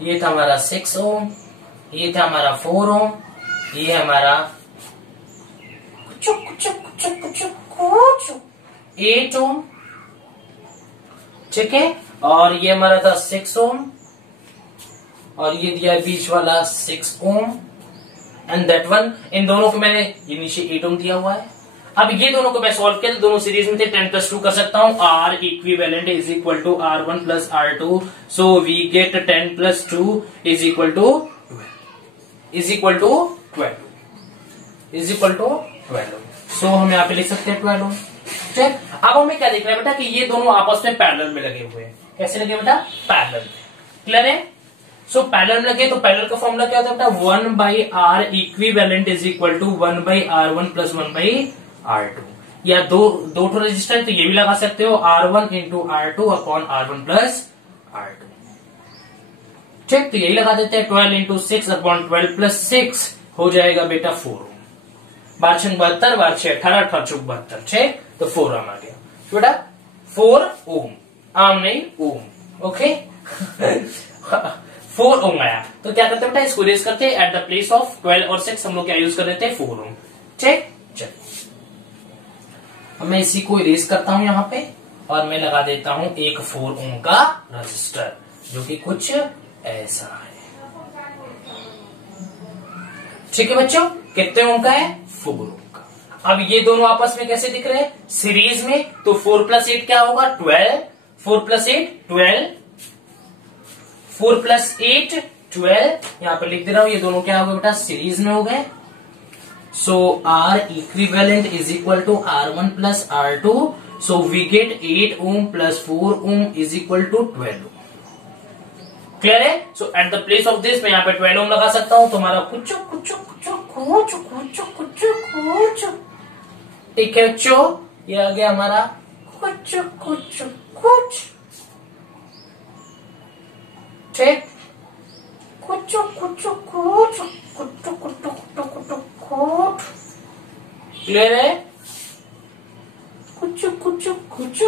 ये था हमारा 6 ओम, ये था हमारा 4 ओम, ये हमारा 8 ओम, ठीक है, और ये हमारा था 6 ओम और ये दिया बीच वाला 6 ओम एंड दैट वन। इन दोनों को मैंने ये नीचे 8 ओम दिया हुआ है। अब ये दोनों को मैं सॉल्व किया तो दोनों सीरीज में थे, 10 + 2 कर सकता हूं, R equivalent is equal to R1 + R2, so we get 10 + 2 is equal to 12। So हम यहाँ पे लिख सकते हैं 12। ठीक, अब हमें क्या देख रहे हैं बेटा कि ये दोनों आपस में पैरेलल में लगे हुए हैं। कैसे लगे बेटा पैरेलल में, क्लियर है। सो पैरेलल में लगे तो पैरेलल का फॉर्मूला क्या होता है बेटा 1/R equivalent is equal to 1/R1 + 1/R2, या दो रजिस्टर तो ये भी लगा सकते हो R1 × R2 upon R1 + R2। ठीक, तो यही लगा देते हैं 12 × 6 अपॉन 12 + 6 हो जाएगा बेटा 4 ओम। 12 72, 12 18, 18 72, 6 तो 4 ओम आ गया बेटा 4 ओम, आम नहीं ओम, ओके 4 ओम आया। तो क्या करते हैं बेटा, इसको इरेज करते हैं। एट द प्लेस ऑफ 12 और 6 हम लोग क्या यूज कर देते हैं, 4 ओम। ठीक, चलिए अब मैं इसी को इरेज करता हूं यहां पे और मैं लगा देता हूं एक 4 ओम का रजिस्टर, जो कि कुछ ऐसा है। ठीक है बच्चों, कितने ओम का है, 4 ओम का। अब ये दोनों आपस में कैसे दिख रहे हैं, सीरीज में, तो 4 + 8 क्या होगा, 12, 4 + 8 12, 4 + 8 12, यहां पर लिख दे रहा हूं, ये दोनों क्या हो गए बेटा, सीरीज में हो गए। सो R equivalent is equal to R1 + R2, so we get 8 ohm + 4 ohm is equal to 12 ohm। Clear है। So at the place of this मैं यहाँ पे 12 ओम लगा सकता हूं, तो हमारा कुछ कुछ कुछ कुछ कुछ कुछ कुछ, ठीक है बच्चों, ये आ गया हमारा कुछ कुछ कुछ, ठीक, कुछ कुछ कुछ कुछ कुछ कुछ कुछ, क्लियर है, कुछ कुछ कुछ।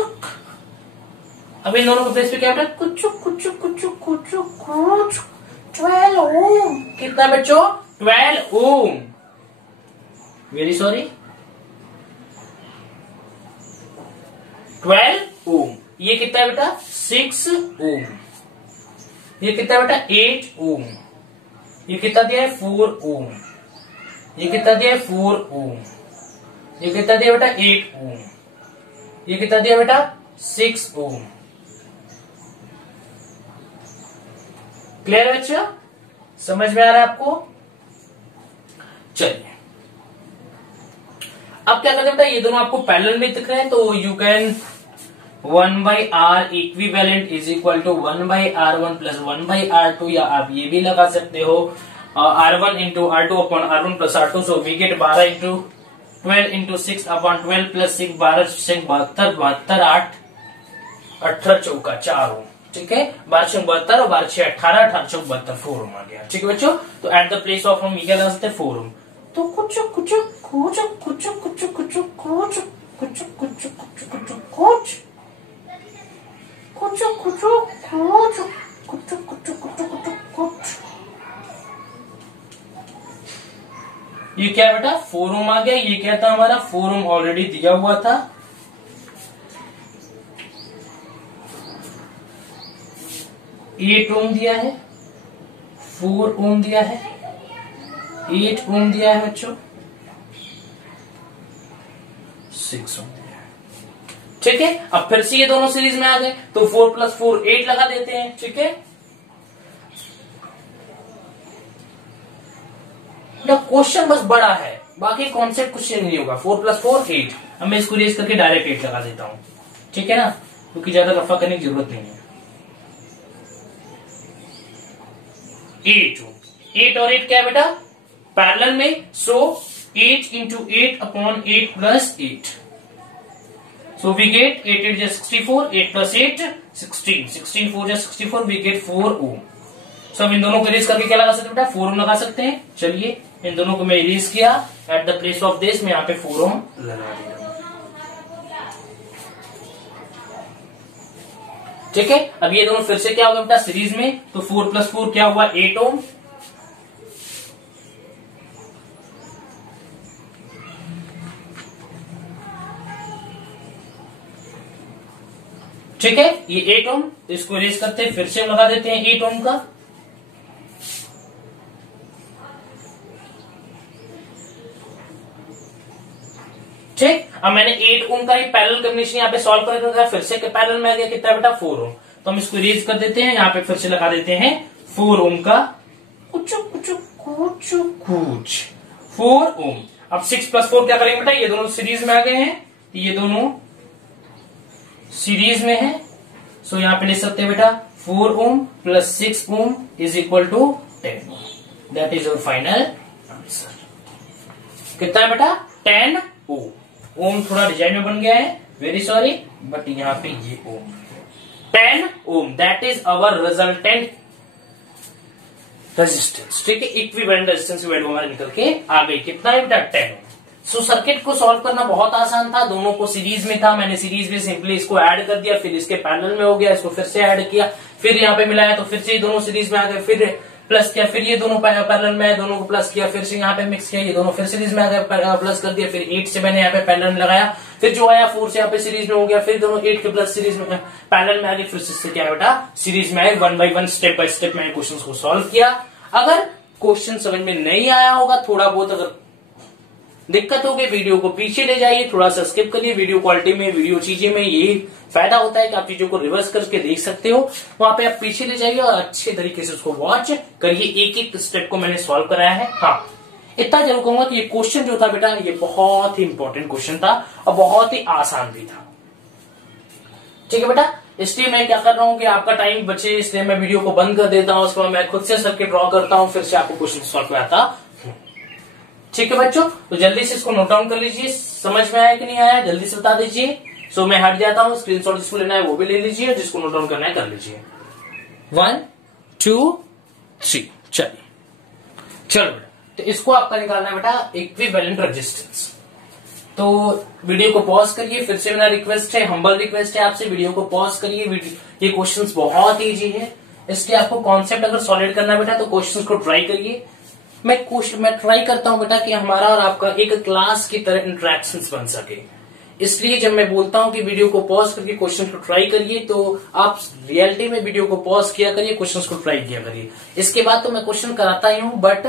अब इन दोनों प्लेस पे क्या है, कुछ कुछ कुछ कुछ कुछ 12 ओम। कितना बच्चों, 12 ओम, वेरी सॉरी 12 ओम। ये कितना है बेटा, 6 ओम। ये कितना बेटा, 8 ओम। ये कितना दिया है, 4 ओम। ये कितना दिया है, 4 ओम। ये कितना दिया बेटा, 8 ओम। ये कितना दिया बेटा, 6 ओम। क्लियर है बच्चा, समझ में आ रहा है आपको। चलिए अब क्या करते हैं बेटा, ये दोनों आपको पैरेलल में दिख रहे हैं, तो you can 1/R equivalent is equal to 1/R1 + 1/R2, या आप ये भी लगा सकते हो R1 × R2 upon R1 + R2, so we get 12 × 12 × 6 upon 12 + 6, 12 6 72, 72 8 18 चौका 4 ओम। ठीक है, 12 6 72 और 12 6 18, 18 6 72, 4 ओम आ गया। ठीक है बच्चों, तो एट द प्लेस ऑफ हम क्या लगा सकते हैं, 4 ओम। तो कुछ कुछ कुछ कुछ कुछ कुछ कुछ कुछ कुछ कुछ कुछ कुछ कुछ कुछ कुछ कुछ कुछ कुछ, ये क्या बेटा, 4 ओम आ गया। ये क्या था हमारा, 4 ओम ऑलरेडी दिया हुआ था। एट ओम दिया है, 4 ओम दिया है, 8 ओम दिया है बच्चों, 6 ओम दिया है। ठीक है, अब फिर से ये दोनों सीरीज में आ गए, तो 4 + 4 8 लगा देते हैं। ठीक है, क्वेश्चन बस बड़ा है, बाकी कॉन्सेप्ट कुछ नहीं होगा। 4 + 4 8, अब मैं इसको रेज करके डायरेक्ट 8 लगा देता हूं। ठीक है ना, क्योंकि ज्यादा रफा करने की जरूरत नहीं है। 8 ओम, 8 और 8 क्या है बेटा, पैरेलल में, सो 8 × 8 upon 8 + 8, so we gate 8 8 64, 8 + 8 16, 16 4 64, we get 4 ओम। सो अब इन दोनों को इरेज करके क्या लगा सकते हैं बेटा, 4 ओम लगा सकते हैं। चलिए इन दोनों को मैं इरेज किया, eight the place of this मैं यहाँ पे 4 ओम लगा दिया। ठीक है, अब ये दोनों फिर से क्या होगा बेटा, सीरीज में, तो 4 + 4 क्या हुआ, 8 ओम। ठीक है, ये 8 ओम, तो इसको इरेज करते हैं, फिर से हम लगा देते हैं 8 ओम का। ठीक, अब मैंने 8 ओम का ही पैरेलल कॉम्बिनेशन यहाँ पे सॉल्व करके रखा, फिर से पैरेलल में आ गया, कितना बेटा, 4 ओम। तो हम इसको इरेज कर देते हैं, यहाँ पे फिर से लगा देते हैं 4 ओम का, कुछ कुछ कुछ कुछ 4 ओम। अब 6 + 4 क्या करेंगे बेटा, ये दोनों सीरीज में आ गए हैं, ये दोनों सीरीज में है, सो यहाँ पे लिख सकते हैं बेटा 4 ohm + 6 ohm is equal to 10 ohm. That is your final answer. कितना है बेटा, 10 ओम। ओम थोड़ा डिजाइन में बन गया है, वेरी सॉरी, बट यहाँ पे ये ohm 10 ohm, that is our resultant resistance. ठीक है, इक्विवेलेंट रेजिस्टेंस की वैल्यू हमारे निकल के आ गई, कितना है बेटा, 10 ओम। सो सर्किट को सॉल्व करना बहुत आसान था, दोनों को सीरीज में था, मैंने सीरीज में सिंपली इसको ऐड कर दिया, फिर इसके पैरेलल में हो गया, इसको फिर से ऐड किया, फिर यहाँ पे मिलाया, तो फिर से दोनों सीरीज में आ गए, फिर प्लस किया, फिर ये दोनों पैरेलल में दोनों को प्लस किया, फिर से यहाँ पे मिक्स किया, ये दोनों फिर सीरीज में आ गए, प्लस कर दिया, फिर 8 से मैंने यहाँ पे पैरेलल में लगाया, फिर जो आया 4 से यहाँ पे सीरीज में हो गया, फिर दोनों 8 के प्लस सीरीज में पैरेलल में आ गए, फिर से क्या बेटा सीरीज में आए। 1 बाय 1 स्टेप बाय स्टेप मैंने क्वेश्चन को सॉल्व किया। अगर क्वेश्चन समझ में नहीं आया होगा, थोड़ा बहुत अगर दिक्कत होगी, वीडियो को पीछे ले जाइए, थोड़ा सा स्किप करिए। वीडियो क्वालिटी में, वीडियो चीजें में ये फायदा होता है कि आप चीजों को रिवर्स करके देख सकते हो। वहां पे आप पीछे ले जाइए और अच्छे तरीके से उसको वॉच करिए। एक एक स्टेप को मैंने सॉल्व कराया है। हाँ, इतना जरूर कहूंगा कि ये क्वेश्चन जो था बेटा, ये बहुत ही इंपॉर्टेंट क्वेश्चन था और बहुत ही आसान भी था। ठीक है बेटा, इसलिए मैं क्या कर रहा हूं कि आपका टाइम बचे, इसलिए मैं वीडियो को बंद कर देता हूं, उसके बाद मैं खुद से सर्किट ड्रॉ करता हूं, फिर से आपको क्वेश्चन सॉल्व कराता। ठीक है बच्चों, तो जल्दी से इसको नोट डाउन कर लीजिए। समझ में आया कि नहीं आया जल्दी से बता दीजिए। सो मैं हट जाता हूं, स्क्रीनशॉट जिसको लेना है वो भी ले लीजिए, जिसको नोट डाउन करना है कर लीजिए। 1 2 3 चलिए, चलो बेटा, तो इसको आपका निकालना है बेटा इक्विवेलेंट रेजिस्टेंस। तो वीडियो को पॉज करिए, फिर से मेरा रिक्वेस्ट है, हम्बल रिक्वेस्ट है आपसे, वीडियो को पॉज करिए। ये क्वेश्चंस बहुत इजी है, इसलिए आपको कॉन्सेप्ट अगर सॉलिड करना है बेटा तो क्वेश्चंस को ट्राई करिए। मैं ट्राई करता हूं बेटा कि हमारा और आपका एक क्लास की तरह इंटरेक्शंस बन सके, इसलिए जब मैं बोलता हूं कि वीडियो को पॉज करके क्वेश्चन को ट्राई करिए, तो आप रियलिटी में वीडियो को पॉज किया करिए, क्वेश्चन को ट्राई किया करिए। इसके बाद तो मैं क्वेश्चन कराता ही हूं, बट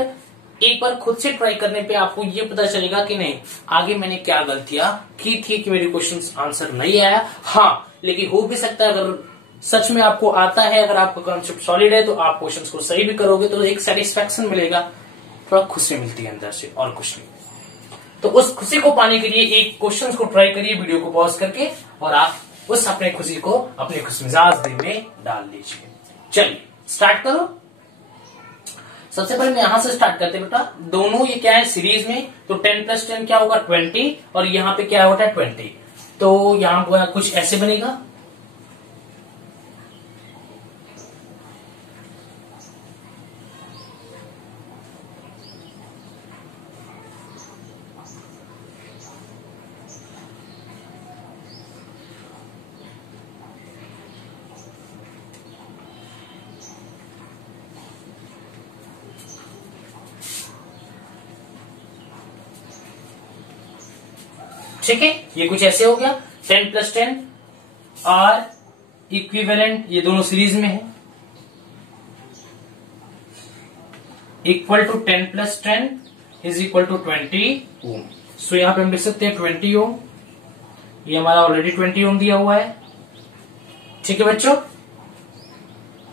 एक बार खुद से ट्राई करने पे आपको ये पता चलेगा कि नहीं आगे मैंने क्या गलतियां की थी कि मेरे क्वेश्चन आंसर नहीं आया। हाँ, लेकिन हो भी सकता है अगर सच में आपको आता है, अगर आपका कॉन्सेप्ट सॉलिड है, तो आप क्वेश्चन को सही भी करोगे तो एक सेटिस्फेक्शन मिलेगा, थोड़ा खुशी मिलती है अंदर से, और कुछ नहीं। तो उस खुशी को पाने के लिए एक क्वेश्चन को ट्राई करिए वीडियो को पॉज करके, और आप उस अपने खुशी को अपने खुश मिजाज दिन में डाल लीजिए। चलिए स्टार्ट करो। सबसे पहले मैं यहां से स्टार्ट करते बेटा, दोनों ये क्या है सीरीज में, तो 10 + 10 क्या होगा 20, और यहाँ पे क्या होता है 20, तो यहां कुछ ऐसे बनेगा। ठीक है, ये कुछ ऐसे हो गया। 10 + 10 आर इक्विवेलेंट, ये दोनों सीरीज में है, equal to 10 + 10 is equal to 20 ohm. So यहां पे हम लिख सकते हैं 20 ओम, ये हमारा ऑलरेडी 20 ओम दिया हुआ है। ठीक है बच्चों,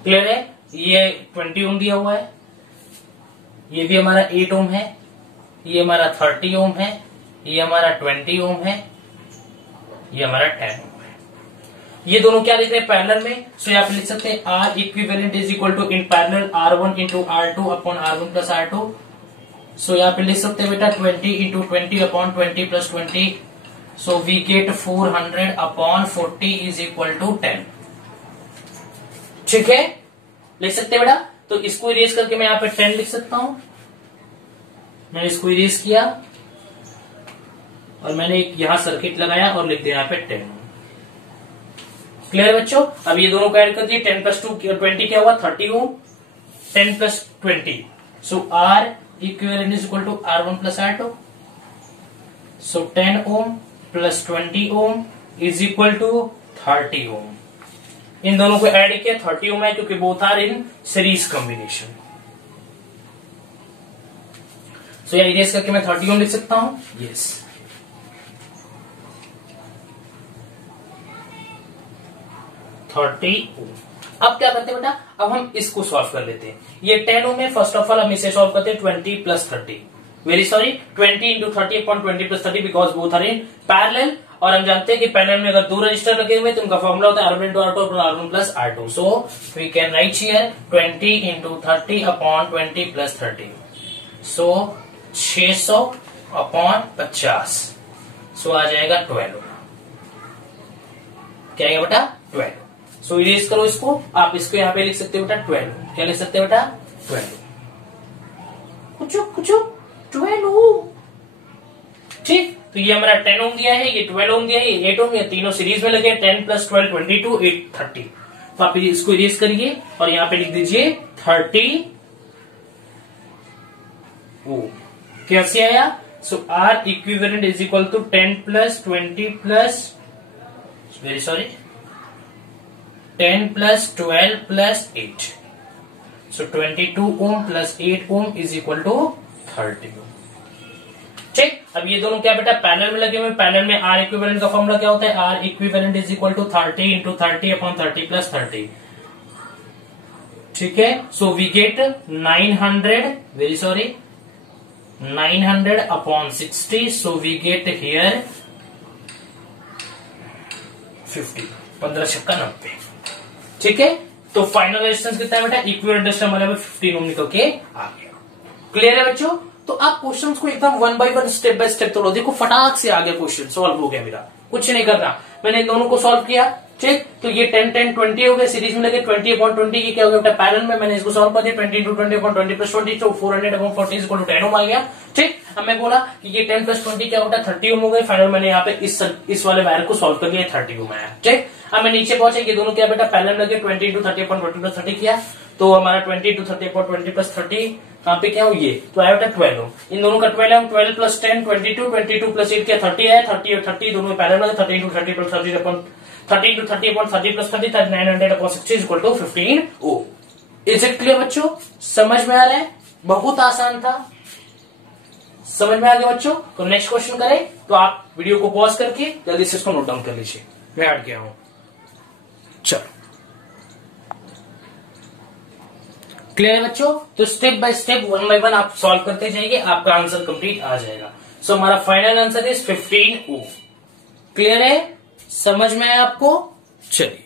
क्लियर है, ये 20 ओम दिया हुआ है, ये भी हमारा 8 ओम है, ये हमारा 30 ओम है, ये हमारा 20 ओम है, ये हमारा 10 ओम है। ये दोनों क्या लिख रहे हैं पैरेलल में, सो यहाँ पे लिख सकते हैं R equivalent is equal to in parallel R1 × R2 upon R1 + R2। So यहाँ पे लिख सकते हैं बेटा 20 × 20 upon 20 + 20, so we get 400 upon 40 is equal to 10। ठीक है, लिख सकते हैं बेटा। तो इसको इरेज करके मैं यहाँ पे 10 लिख सकता हूं, मैंने इसको इरेज किया और मैंने एक यहां सर्किट लगाया और लिख दिया यहाँ पे 10। क्लियर है बच्चों, अब ये दोनों को ऐड कर दिए, 10 + 2 20 क्या हुआ 30 ohm, 10 + 20, so R equivalent is equal to R1 + R2, so 10 ohm + 20 ohm is equal to 30 ohm. इन दोनों को ऐड किया 30 ओम है, क्योंकि both are in series combination. So यह इरेज करके मैं 30 ओम लिख सकता हूं, यस। अब क्या करते हैं बेटा, अब हम इसको सॉल्व कर लेते हैं। ये 10 ओम है, फर्स्ट ऑफ ऑल हम इसे सॉल्व करते हैं 20 + 30, very sorry 20 × 30 upon 20 + 30 because both are in parallel. और हम जानते हैं कि पैरेलल में अगर 2 रजिस्टर लगे हुए तो उनका फॉर्मूला होता है R1 × R2 upon R1 + R2। So we can write here 20 × 30 upon 20 + 30, so 600 upon 50, so आ जाएगा 12। क्या आएगा बेटा 12। सो इरेज करो इसको, आप इसको यहाँ पे लिख सकते हो बेटा 12। क्या लिख सकते हो बेटा 12, कुछ 12। ठीक, तो ये हमारा 10 ओम दिया है, ये 12 ओम दिया है, ये 8 ओम, ये तीनों सीरीज में लगे, 10 + 12 22 8 30। तो आप इसको इरेज करिए और यहाँ पे लिख दीजिए 30 ओ कैसे आया? So R equivalent is equal to 10 plus 20 plus very sorry 10 plus 12 plus 8. So 22 ohm plus 8 ohm is equal to 30 ohm. ठीक. अब ये दोनों क्या बेटा पैरेलल में लगे हुए. पैरेलल में आर इक्विवेलेंट का फॉर्मूला क्या होता है? R equivalent is equal to 30 into 30 upon 30 plus 30. ठीक है. So we get 900 very sorry 900 upon 60. So we get here 50. 15 छक्का 90. ठीक है. तो फाइनल रेजिस्टेंस कितना है बेटा? इक्विवेलेंट रेजिस्टेंस हमारे 15 ओम निकल के आ गया. क्लियर है बच्चों? तो आप क्वेश्चंस को एकदम one by one step by step तोड़ो. देखो फटाक से आ गया क्वेश्चन, सॉल्व हो गया मेरा. कुछ नहीं करना. मैंने इन दोनों को सॉल्व किया. ठीक. तो ये 10 10 20 हो गए. सीरीज में लगे 20 अपॉन 20 की क्या हो गया? पैरेलल में मैंने इसको सॉल्व कर दिया. 20 इंटू 20 अपॉन 20 प्लस 20 तो 400 अपॉन 40 इज इक्वल टू 10 ओम आ गया. ठीक. अब मैं बोला कि ये 10 प्लस 20 क्या होता है? 30 ओम हो गए. फाइनल मैंने यहाँ पे इस वाले वायर को सॉल्व कर लिया. 30 ओम आया. ठीक. अब मैं नीचे पहुंचे. ये दोनों क्या बेटा पैरेलल लगे. 20 इंटू 30 अपॉन 20 प्लस 30 किया तो हमारा 20 इंटू 30 अपॉन 20 प्लस 30 यहाँ पे क्या हो ये तो आया होता है 12 ओम. इन दोनों का 12 ओम. 12 प्लस 10 22 22 प्लस 8 क्या 30 आया. 30 और 30 दोनों में पैरेलल है. 30 into 30 plus 30 upon 30 into 30 upon 30 plus 30 900 upon 60 is equal to 15 ohm. Is it clear बच्चों? समझ में आ रहा है? बहुत आसान था. समझ में आ गया बच्चों? तो नेक्स्ट क्वेश्चन करें. तो आप वीडियो को पॉज करके जल्दी से इसको नोट डाउन कर लीजिए. मैं हट गया हूं. चलो क्लियर है बच्चों? तो step by step one by one आप सॉल्व करते जाइए. आपका आंसर कंप्लीट आ जाएगा. सो हमारा final answer is 15 ohm. Clear है? समझ में आया आपको? चलिए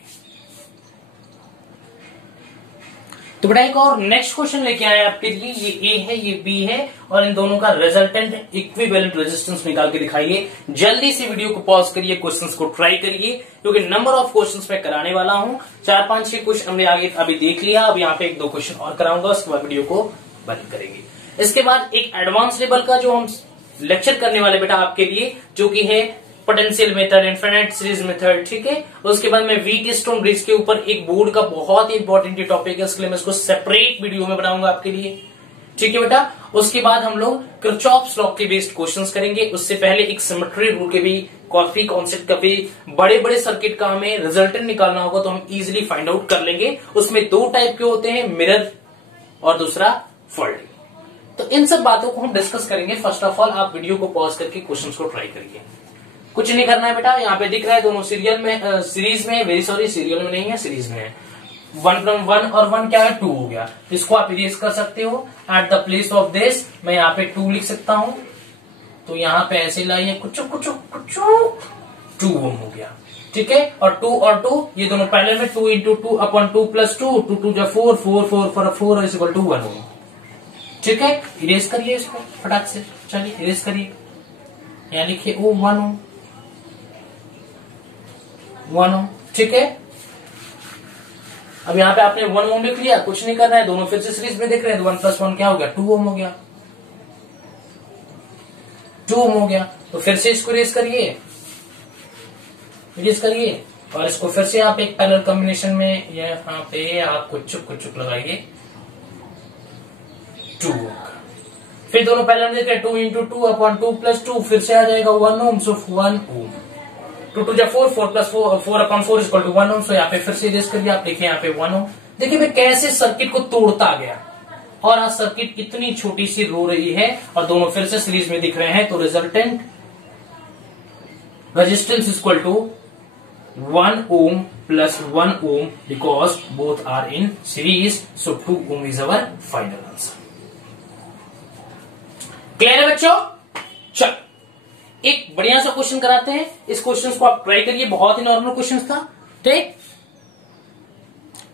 तो बेटा एक और नेक्स्ट क्वेश्चन लेके आए आपके लिए. ये ए है, ये बी है और इन दोनों का रिजल्टेंट इक्विवेलेंट रेजिस्टेंस निकाल के दिखाइए. जल्दी से वीडियो को पॉज करिए, क्वेश्चंस को ट्राई करिए क्योंकि नंबर ऑफ क्वेश्चंस मैं कराने वाला हूं. 4 5 6 क्वेश्चन हमने आगे अभी देख लिया. अब यहाँ पे 1 2 क्वेश्चन और कराऊंगा. उसके बाद वीडियो को बंद करेंगे. इसके बाद एक एडवांस लेवल का जो हम लेक्चर करने वाले बेटा आपके लिए जो कि है potential method, infinite series method. ठीक है. उसके बाद मैं व्हीट स्टोन ब्रिज के ऊपर एक बोर्ड का बहुत ही इंपॉर्टेंट टॉपिक है. इसके लिए मैं इसको सेपरेट वीडियो में बनाऊंगा आपके लिए. ठीक है बेटा. उसके बाद हम लोग किरचॉफ्स लॉ के बेस्ड क्वेश्चंस करेंगे. उससे पहले एक सिमेट्री रूल के भी काफी कॉन्सेप्ट का भी बड़े बड़े सर्किट का हमें रिजल्टेंट निकालना होगा तो हम इजिली फाइंड आउट कर लेंगे. उसमें 2 टाइप के होते हैं, मिरर और दूसरा फोल्डिंग. तो इन सब बातों को हम डिस्कस करेंगे. फर्स्ट ऑफ ऑल आप वीडियो को पॉज करके क्वेश्चन को ट्राई करिए. कुछ नहीं करना है बेटा. यहाँ पे दिख रहा है दोनों सीरियल में सीरीज में वेरी सॉरी सीरियल में नहीं है, सीरीज में है. 1 from 1 और 1 क्या है 2 हो गया. इसको आप इरेज कर सकते हो. Eight the place of this मैं यहाँ पे 2 लिख सकता हूं. तो यहाँ पे ऐसे लाइए कुछ 2 ओम हो गया. ठीक है. और 2 और 2 ये दोनों पैरेलल में 2 into 2 upon 2 plus 2 2 2 4 4 4 4 4 is equal to 1 ohm. ठीक है. इरेज करिए इसको फटाक से. चलिए इरेज करिए. यहाँ लिखिए ओ 1 ओम 1 ओम. ठीक है. अब यहाँ पे आपने 1 ओम लिख लिया. कुछ नहीं करना है. दोनों फिर से सीरीज में देख रहे हैं. 1 प्लस 1 क्या हो गया 2 ओम हो गया. 2 ओम हो गया. तो फिर से इसको इरेज करिए और इसको फिर से आप एक पैरेलल कॉम्बिनेशन में यहाँ पे आप कुछ लगाइए 2 ओम. फिर दोनों पैरेलल में देख रहे हैं. 2 इंटू 2 अपॉन 2 प्लस 2 फिर से आ जाएगा 1 ओम. सो 1 ओम. 2 2 4 4 प्लस 4 अपॉन 4 इक्वल टू 1 ओम. सो यहाँ पे फिर से इरेज करिए. आप देखिए यहाँ पे 1 ओम. देखिए मैं कैसे सर्किट को तोड़ता गया और आज सर्किट इतनी छोटी सी रो रही है और दोनों फिर से सीरीज में दिख रहे हैं. तो resultant resistance equal to 1 ohm plus 1 ohm because both are in series. So 2 ohm is our final answer. Clear है बच्चों? चलो एक बढ़िया सा क्वेश्चन कराते हैं. इस क्वेश्चन को आप ट्राई करिए. बहुत ही नॉर्मल क्वेश्चन था. ठीक.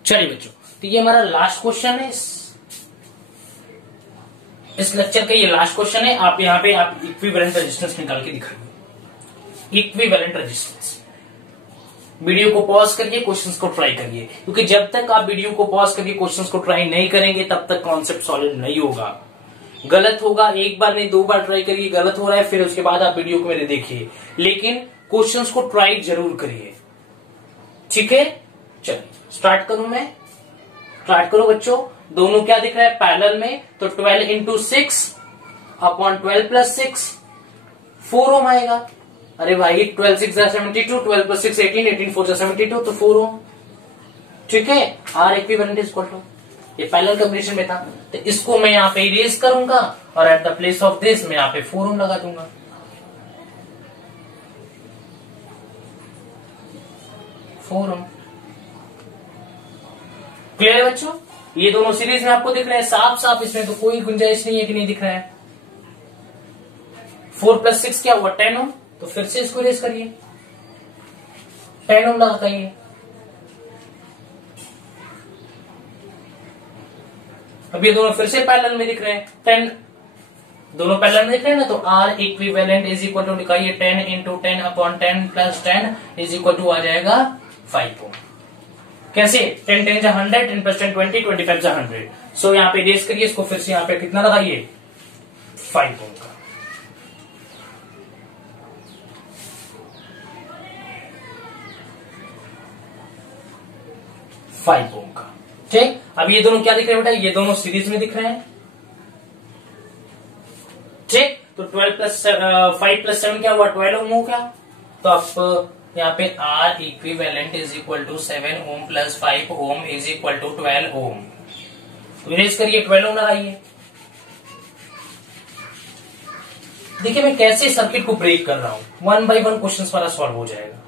चलिए बच्चों तो ये हमारा लास्ट क्वेश्चन है. इस लेक्चर का ये लास्ट क्वेश्चन है. आप यहाँ पे आप इक्विवेलेंट रेजिस्टेंस निकाल के दिखाइए. Equivalent resistance. वीडियो को पॉज करिए, क्वेश्चंस को ट्राई करिए क्योंकि जब तक आप वीडियो को पॉज करके क्वेश्चंस को ट्राई नहीं करेंगे तब तक कॉन्सेप्ट सॉलिड नहीं होगा. गलत होगा. एक बार नहीं 2 बार ट्राई करिए. गलत हो रहा है फिर उसके बाद आप वीडियो को मेरे देखिए लेकिन क्वेश्चंस को ट्राई जरूर करिए. ठीक है. चलिए स्टार्ट करूं मैं. स्टार्ट करो बच्चों. दोनों क्या दिख रहा है पैरेलल में. तो 12 इंटू 6 अपॉन 12 प्लस 6 4 ओम आएगा। अरे भाई 12 6 72, 12 प्लस 6 18, 18 4 72, तो 4 ओम। ठीक है, R equivalent is equal to, ये पैरेलल कॉम्बिनेशन में था, तो इसको मैं यहाँ पे इरेज करूंगा और eight the place of this मैं यहाँ पे 4 ओम लगा दूंगा। 4 ओम। क्लियर है बच्चों? ये दोनों सीरीज में आपको दिख रहे हैं साफ साफ, इसमें तो कोई गुंजाइश नहीं है कि नहीं दिख रहा है। 4 प्लस 6 क्या हुआ 10 ओम, तो फिर से इसको इरेज करिए, 10 ओम लगाइए। अब ये दोनों फिर से पैरेलल में दिख रहे हैं, 10 दोनों पैरेलल में दिख रहे हैं ना, तो R equivalent is equal to लिखाइए 10 into 10 upon 10 plus 10 is equal to आ जाएगा 5 ओम। कैसे? 10 10 100, 10 प्लस 10 20, 25 100। सो यहाँ पे रेस करिए इसको, फिर से यहाँ पे कितना लगाइए 5 ओम का। फाइव ओम का। ठीक, अब ये दोनों क्या दिख रहे हैं बेटा? ये दोनों सीरीज में दिख रहे हैं। ठीक, तो 12 प्लस 5 प्लस 7 क्या हुआ 12 ओम हो गया। तो आप यहाँ पे R equivalent is equal to 7 ohm plus 5 ohm is equal to 12 ohm. तो इरेज करिए, 12 ओम लगाइए। देखिए मैं कैसे सर्किट को ब्रेक कर रहा हूं, 1 बाय 1 क्वेश्चन वाला सॉल्व हो जाएगा।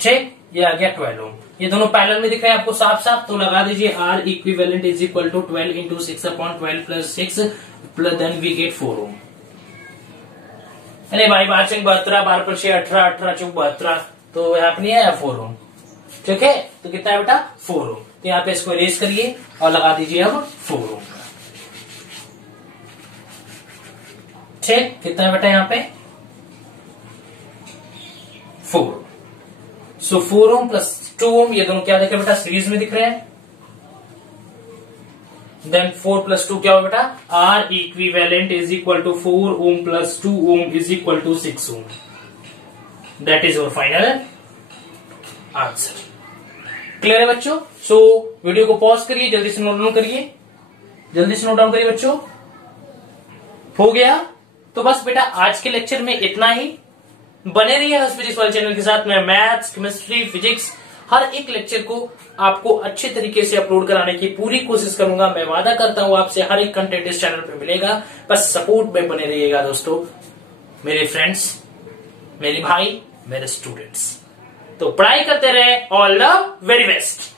ठीक, ये आ गया 12 ओम। ये दोनों पैरेलल में दिख रहे हैं आपको साफ साफ, तो लगा दीजिए R equivalent is equal to 12 into 6 upon 12 plus 6 plus then we get 4 ohm. अरे भाई 12 चंग 72, 12 पर 6 18, 18 चौक 72, तो यहाँ पे नहीं आया 4 ओम। ठीक है, तो कितना है बेटा 4 ओम। तो यहाँ पे इसको इरेज करिए और लगा दीजिए अब 4 ओम का। ठीक, कितना है बेटा यहाँ पे 4। सो 4 ओम प्लस 2 ओम, ये दोनों क्या दिख रहे हैं बेटा? सीरीज में दिख रहे हैं। देन 4 प्लस 2 क्या होगा बेटा? R equivalent is equal to 4 ohm plus 2 ohm is equal to 6 ohm. That is your final answer. Clear है बच्चों? सो वीडियो को पॉज करिए, जल्दी से नोट डाउन करिए, जल्दी से नोट डाउन करिए बच्चों। हो गया? तो बस बेटा आज के लेक्चर में इतना ही। बने रहिए हर्ष फिजिक्स वाले चैनल के साथ में। मैथ्स, केमिस्ट्री, फिजिक्स हर एक लेक्चर को आपको अच्छे तरीके से अपलोड कराने की पूरी कोशिश करूंगा। मैं वादा करता हूं आपसे हर एक कंटेंट इस चैनल पे मिलेगा। बस सपोर्ट में बने रहिएगा दोस्तों, मेरे फ्रेंड्स, मेरे भाई, मेरे स्टूडेंट्स। तो पढ़ाई करते रहे। All the very best.